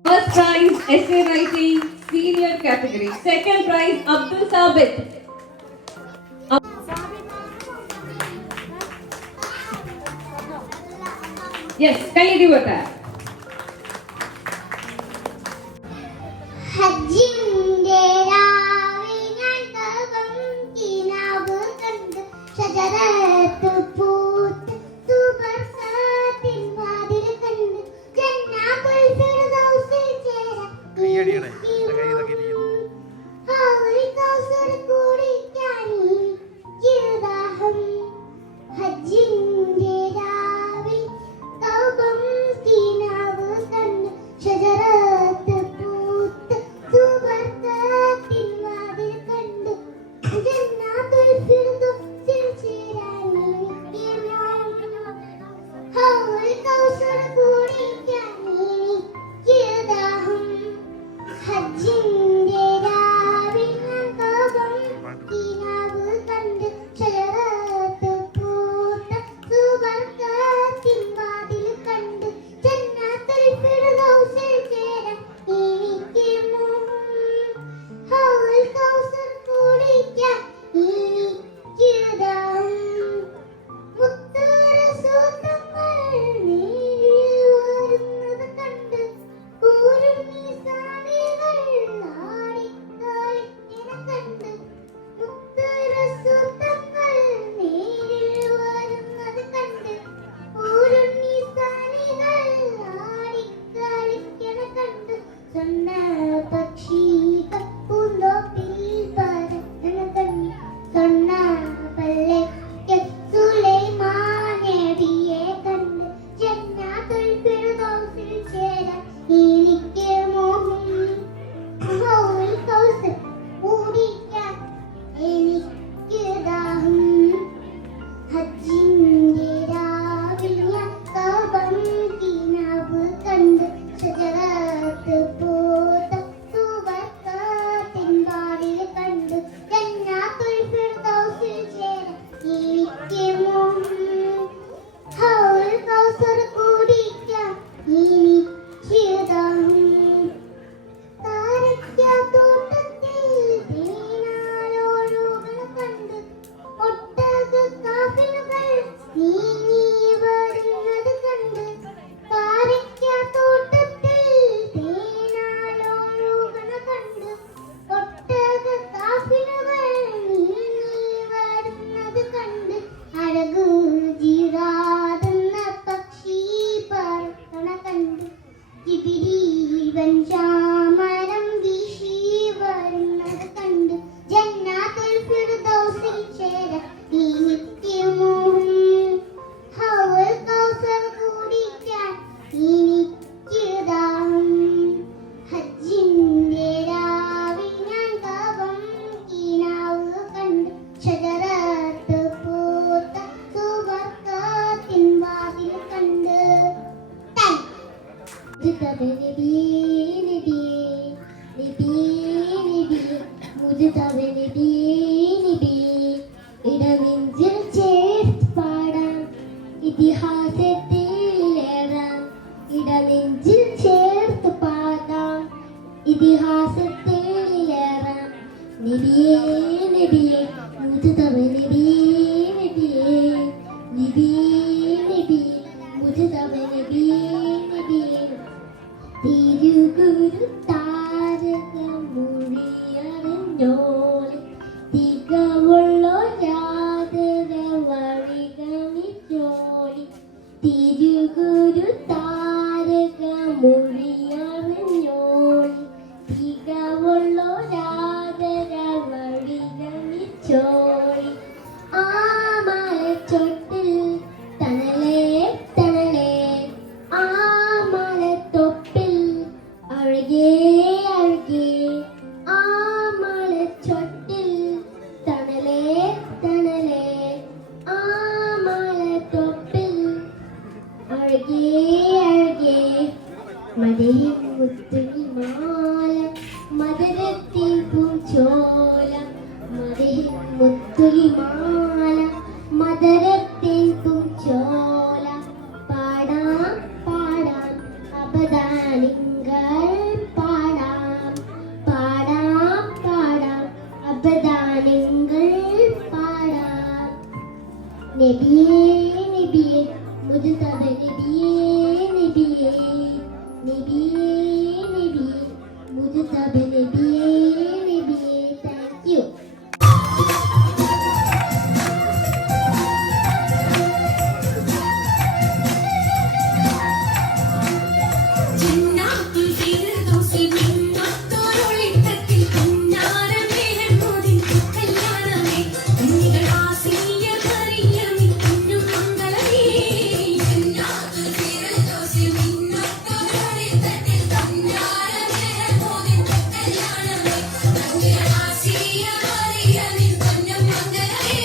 First prize, essay writing, senior category. Second prize, Abdul Sabit. Yes, കൈയടി പോട്ടെ. ഹജ്ജിന്റെ രാവിൽ ഞാൻ കൽബം കിനാവ് കണ്ട് ഷജറത്ത് പൂത്ത് സുബർസാത്തിൻ വാതിൽ കണ്ട് ജന്നാത്തുൽ ഫിർദൗസിൽ ചേരാൻ ഹൗലിൽ കൗസർ കുടിക്കാൻ ഇരുദാഹം. ഹജ്ജിന്റെ രാവിൽ കൽബം കിനാവ് ഇടനെഞ്ചിൽ ചേർത്ത് പാടാം ഇതിഹാസത്തിലേറാം ഇടനെഞ്ചിൽ ചേർത്ത് പാടാം ഇതിഹാസത്തിലേറാം നബിയേ നബിയേ മുജ്തബ നബിയേ നബിയേ നബിയേ നബിയേ മുജ്തബ നബിയേ നബിയേ തിരുഗുരു താരകമൊഴിയറിഞ്ഞോളെ തികവുള്ളൊരാദര വഴികണിച്ചോളി തിരുഗുരു താരകമൊഴിയറിഞ്ഞോളി തികവുള്ളൊരാദര വഴികണിച്ചോളി ആ മലച്ചൊട്ടിൽ തണലേ തണലേ ആ മലത്തൊപ്പിൽ അഴകേ അഴകേ ആ മലച്ചൊട്ടിൽ തണലേ തണലേ ആ മലത്തൊപ്പിൽ അഴകേ അഴകേ മതയും മുത്തുനി മാല മദരത്തിൻ പൂച്ചോല മതയും മുത്തുനി മാല മദരത്തിൻ പൂച്ചോല പാടാം പാടാം അപദാനിങ്ങൾ പാടാം പാടാം പാടാം അപദാനിങ്ങൾ പാടാം നബിയേ നബിയേ മുജ്തബ നബിയേ നബിയേ നബിയേ നബിയേ മുജ്തബ നബിയേ നബിയേ താങ്ക് യു ജിന്നാത്തുൽ ഫിർദൗസിൽ മിന്നത്തോരൊളിത്തത്തിൽ കുഞ്ഞാരമേഹൻ മോദിൻ കല്യാണമേ കണ്ണികൾ ആസിയ മറിയമി കുഞ്ഞും മംഗളമേ ജിന്നാത്തുൽ ഫിർദൗസിൽ മിന്നത്തോരൊളിത്തത്തിൽ കുഞ്ഞാരമേഹൻ മോദിൻ കല്യാണമേ കണ്ണികൾ ആസിയ മറിയമി കുഞ്ഞും മംഗളമേ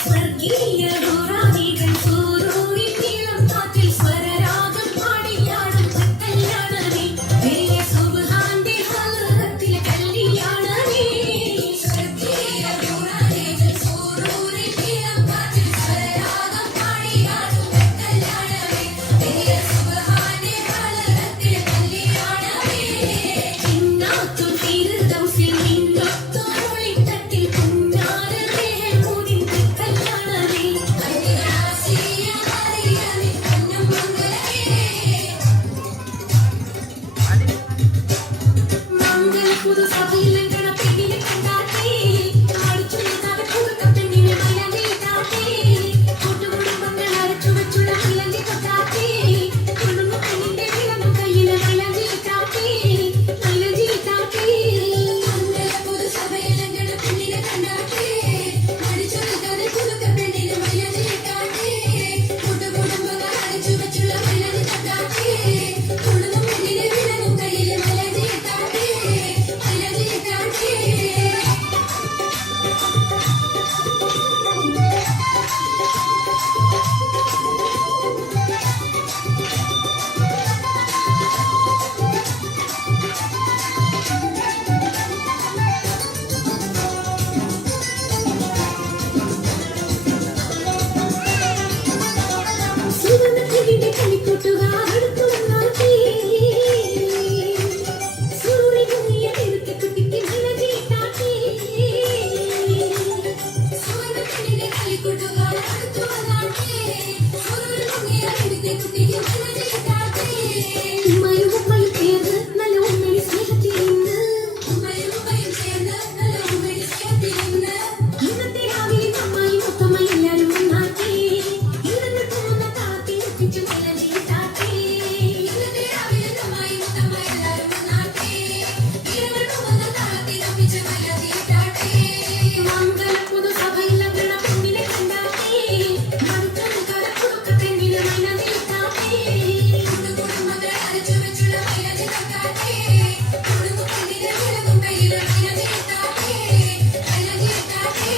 സ്വർഗീയ ഗോരാദികൾ സൂറൂരി നീളം കാറ്റിൽ സ്വരരാഗം പാടിയാടും കല്യാണമേ വലിയ സുബ്ഹാന്റെ ഹലറത്തിലെ കല്യാണമേ സ്വർഗീയ ഗോരാദികൾ സൂറൂരി നീളം കാറ്റിൽ സ്വരരാഗം പാടിയാടും കല്യാണമേ വലിയ സുബ്ഹാന്റെ ഹലറത്തിലെ കല്യാണമേ ജിന്നാത്തുൽ ഫിർദൗസിൽ മിന്നത്തോരൊളിത്തത്തിൽ കുഞ്ഞാരമേഹൻ മോദിൻ കല്യാണമേ കണ്ണികൾ ആസിയ മറിയമി കുഞ്ഞും മംഗളമേ മംഗള പുതുസഭയിലെ ഗണപതിയെ കണ്ടാട്ടേ ആടിച്ചു നിൽക്കാതെ പുതുക്ക പെണ്ണിനെ മലനീട്ടാട്ടേ കൂട്ടുകുടുംബങ്ങൾ അരച്ചു വെച്ചുള്ള മലനി കൊട്ടാട്ടേ കുടുംബ പെണ്ണിന്റെ വിളമ്പ് കയ്യിലെ മലനീട്ടാട്ടേ മലനീട്ടാട്ടേ മംഗള പുതുസഭയിലെ ഗണപതിയെ കണ്ടാട്ടേ ആടിച്ചു നിൽക്കാതെ പുതുക്ക പെണ്ണിനെ മലനീട്ടാട്ടേ കൂട്ടുകുടുംബങ്ങൾ അരച്ചു വെച്ചുള്ള മലനി കൊട്ടാട്ടേ കുടുംബ പെണ്ണിന്റെ വിളമ്പ് കയ്യിലെ മലനീട്ടാട്ടേ മലനീട്ടാട്ടേ സുവർണ്ണക്കിളിയുടെ കളിക്കൂട്ടുകാർ അടുത്തു വന്നാട്ടേ സൂര്യഭൂമിയെ നിറുത്തി കുട്ടിക്ക് മലനീട്ടാട്ടേ സുവർണ്ണക്കിളിയുടെ കളിക്കൂട്ടുകാർ അടുത്തു വന്നാട്ടേ സൂര്യഭൂമിയെ നിറുത്തി കുട്ടിക്ക് മലനീട്ടാട്ടേ ഉമ്മയും ഉപ്പയും ചേർന്ന് നല്ല ഉമ്മയുടെ സ്നേഹത്തിലിന്ന് ഉമ്മയും ഉപ്പയും ചേർന്ന് നല്ല ഉമ്മയുടെ സ്നേഹത്തിലിന്ന് ഇന്നത്തെ രാവിലെ അമ്മായി മുത്തമ്മ എല്ലാരും വന്നാട്ടേ ഇന്നത്തെ പോകുന്ന താത്തി ഒപ്പിച്ചു മലനീട്ടാട്ടേ ഇന്നത്തെ രാവിലെ അമ്മായി മുത്തമ്മ എല്ലാരും വന്നാട്ടേ ഇന്നത്തെ പോകുന്ന താത്തി ഒപ്പിച്ചു മലനീട്ടാട്ടേ മംഗള പുതുസഭയിലെ ഗണപതിയെ കണ്ടാട്ടേ അടുത്ത മുഖല പുതുക്ക പെണ്ണിനെ മലനീട്ടാട്ടേ കുടുംബങ്ങൾ അരച്ചു വെച്ചുള്ള മലനി കൊട്ടാട്ടേ കുടുംബ പെണ്ണിനെ വിളങ്ങും കയ്യിലെ മലനീട്ടാട്ടേ മലനീട്ടാട്ടേ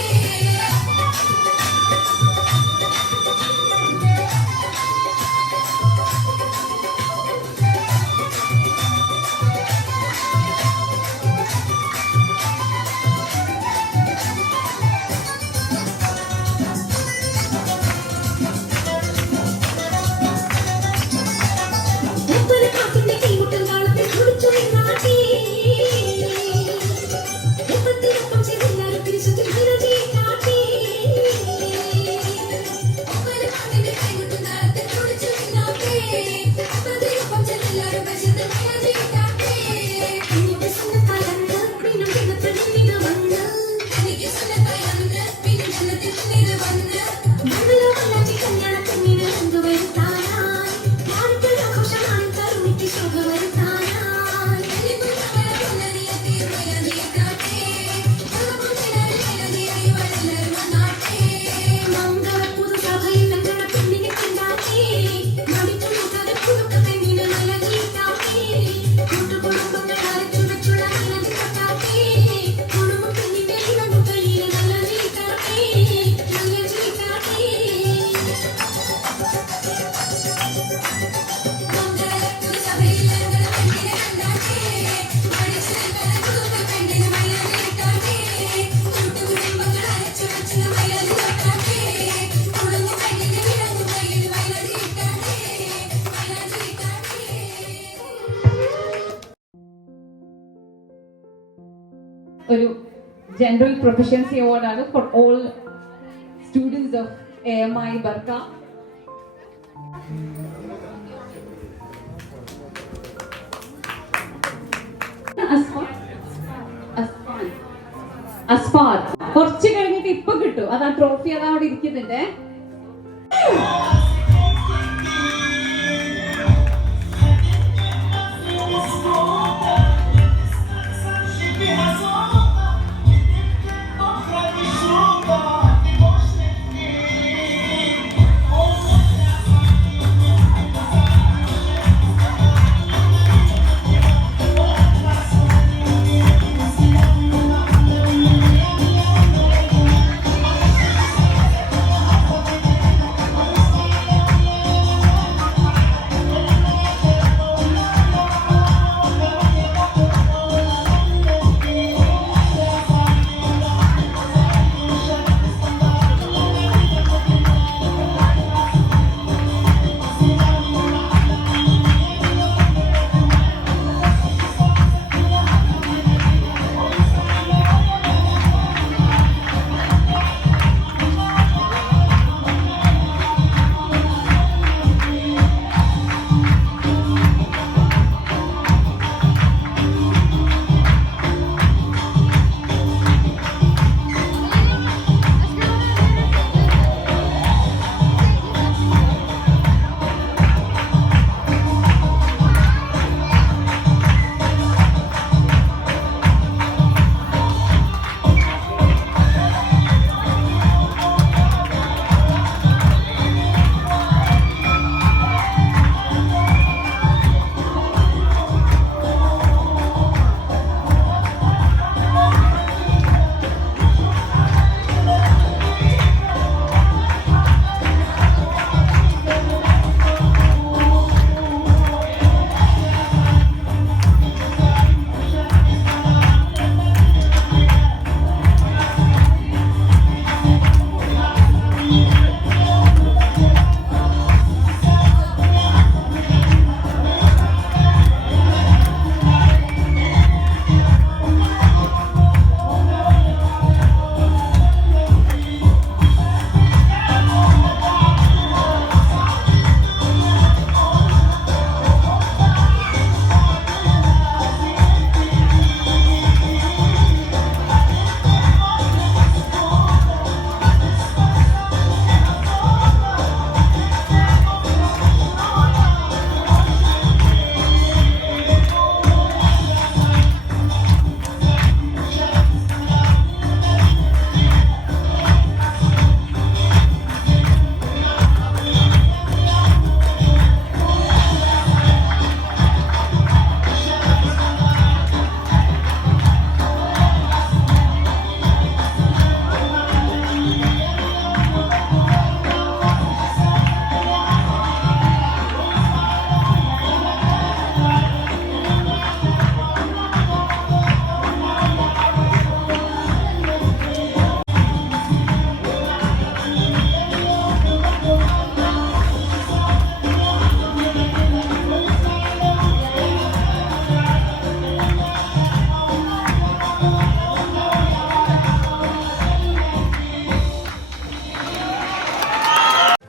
ഒരു ജനറൽ പ്രൊഫഷൻസി അവാർഡാണ് for all students of AMI Barka. Asfar കുറച്ച് കഴിഞ്ഞിട്ട് ഇപ്പൊ കിട്ടും. അതാ ട്രോഫി അതാ അവിടെ ഇരിക്കുന്നുണ്ട്.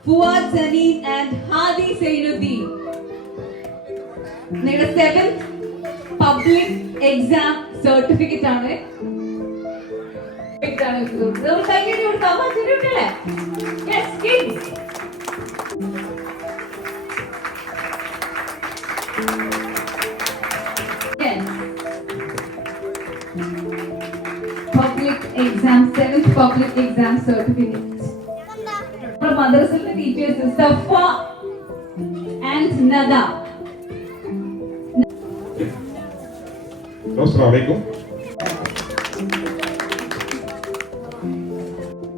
Fuad Zanin and Hadi Zainuddin. നിങ്ങളുടെ 7th പബ്ലിക് എക്സാം സർട്ടിഫിക്കറ്റ് ആണ്. Public exam, 7th public exam certificate. From Madrasal teachers Safa and Nada. Assalamualaikum.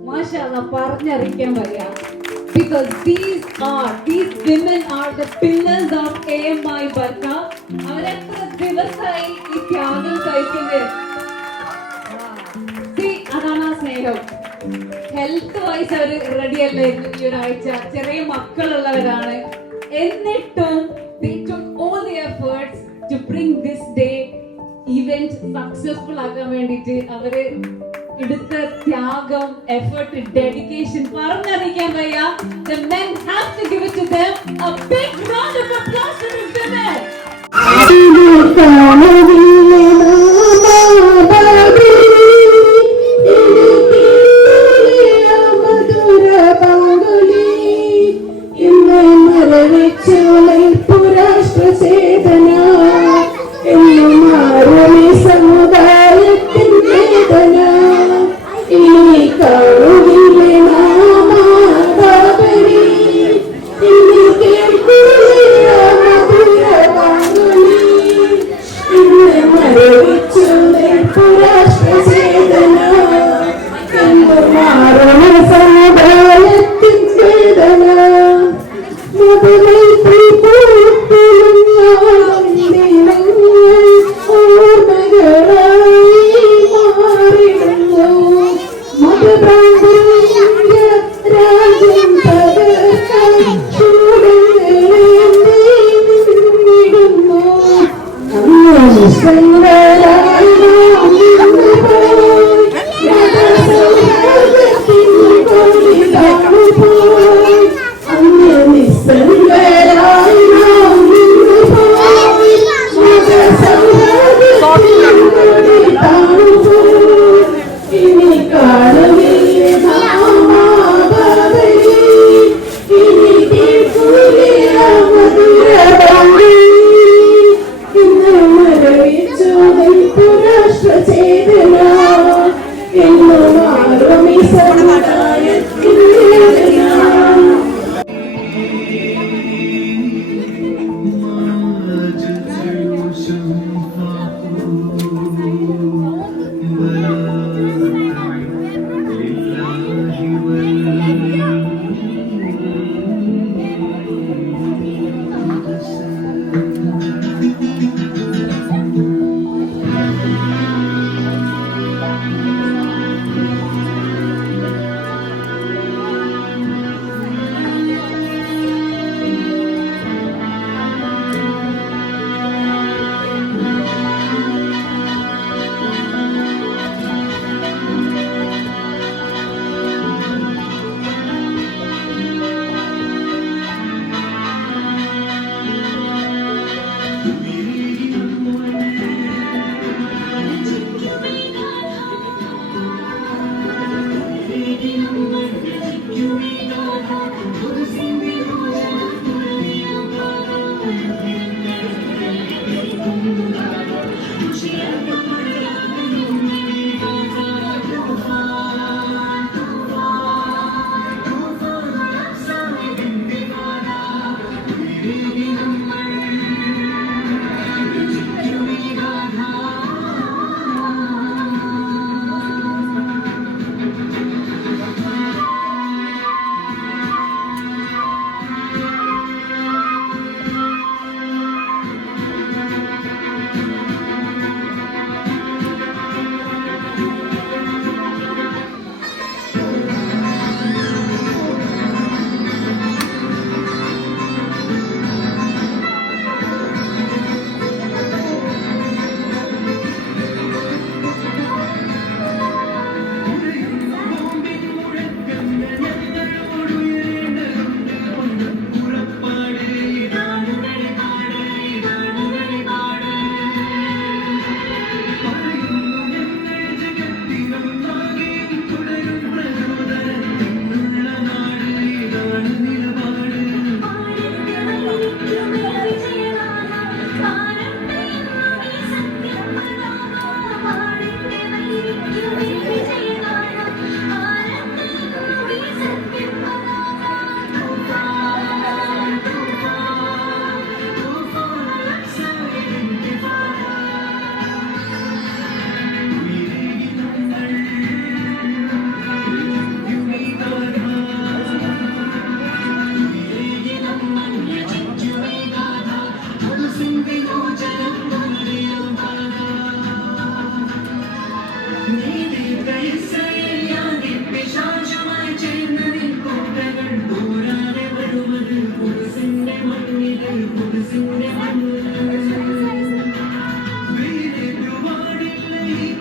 Mashallah, പറഞ്ഞറിയിക്കാൻ വയ്യ. Because these women are the pillars of AMI Barka. അവരെത്ര ദിവസമായി ഈ ത്യാഗം സഹിക്കുന്നത്. അതാണ് ആ സ്നേഹം. ഹെൽത്ത് വൈസ് അവർ റെഡി അല്ലായിരുന്നു ഈ ഒരാഴ്ച. ചെറിയ മക്കളുള്ളവരാണ്. എന്നിട്ടും they took all the efforts to bring this day event successful ആക്കാൻ വേണ്ടി വേണ്ടിയിട്ട് അവര് എടുത്ത ത്യാഗം, എഫർട്ട്, ഡെഡിക്കേഷൻ പറഞ്ഞറിയിക്കാൻ വയ്യ. The men have to give it to them. A big round of applause for the women.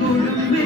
കൊടുമ്പേ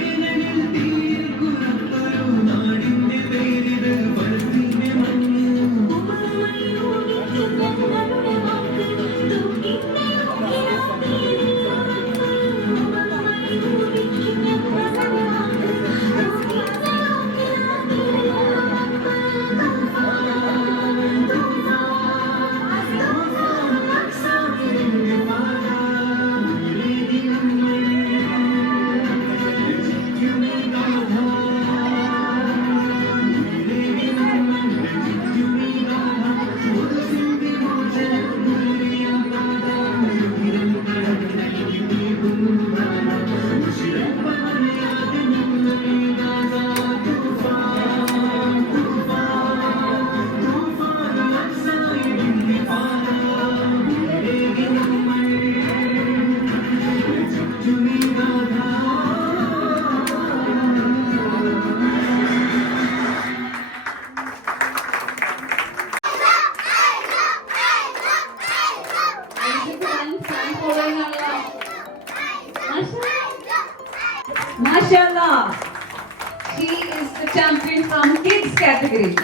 the champion from kids category.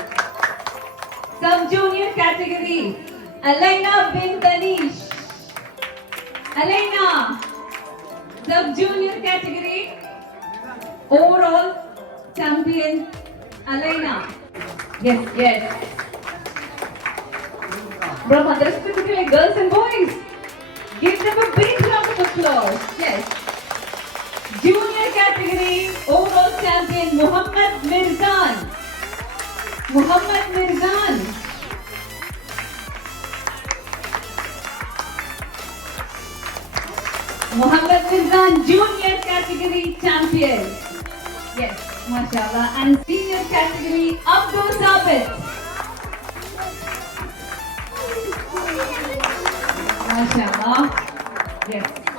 Sub-junior category, Alaina bin Danish. Alaina. Sub-junior category, overall champion, Alaina. Yes, yes. Brahma, specifically girls and boys. Give them a big round of applause. Yes. Junior category, overall champion, Muhammad Mirzan. Muhammad Mirzan. Muhammad Mirzan, junior category champion. Yes, mashallah. And senior category, Abdul Sabit. Mashallah. Yes.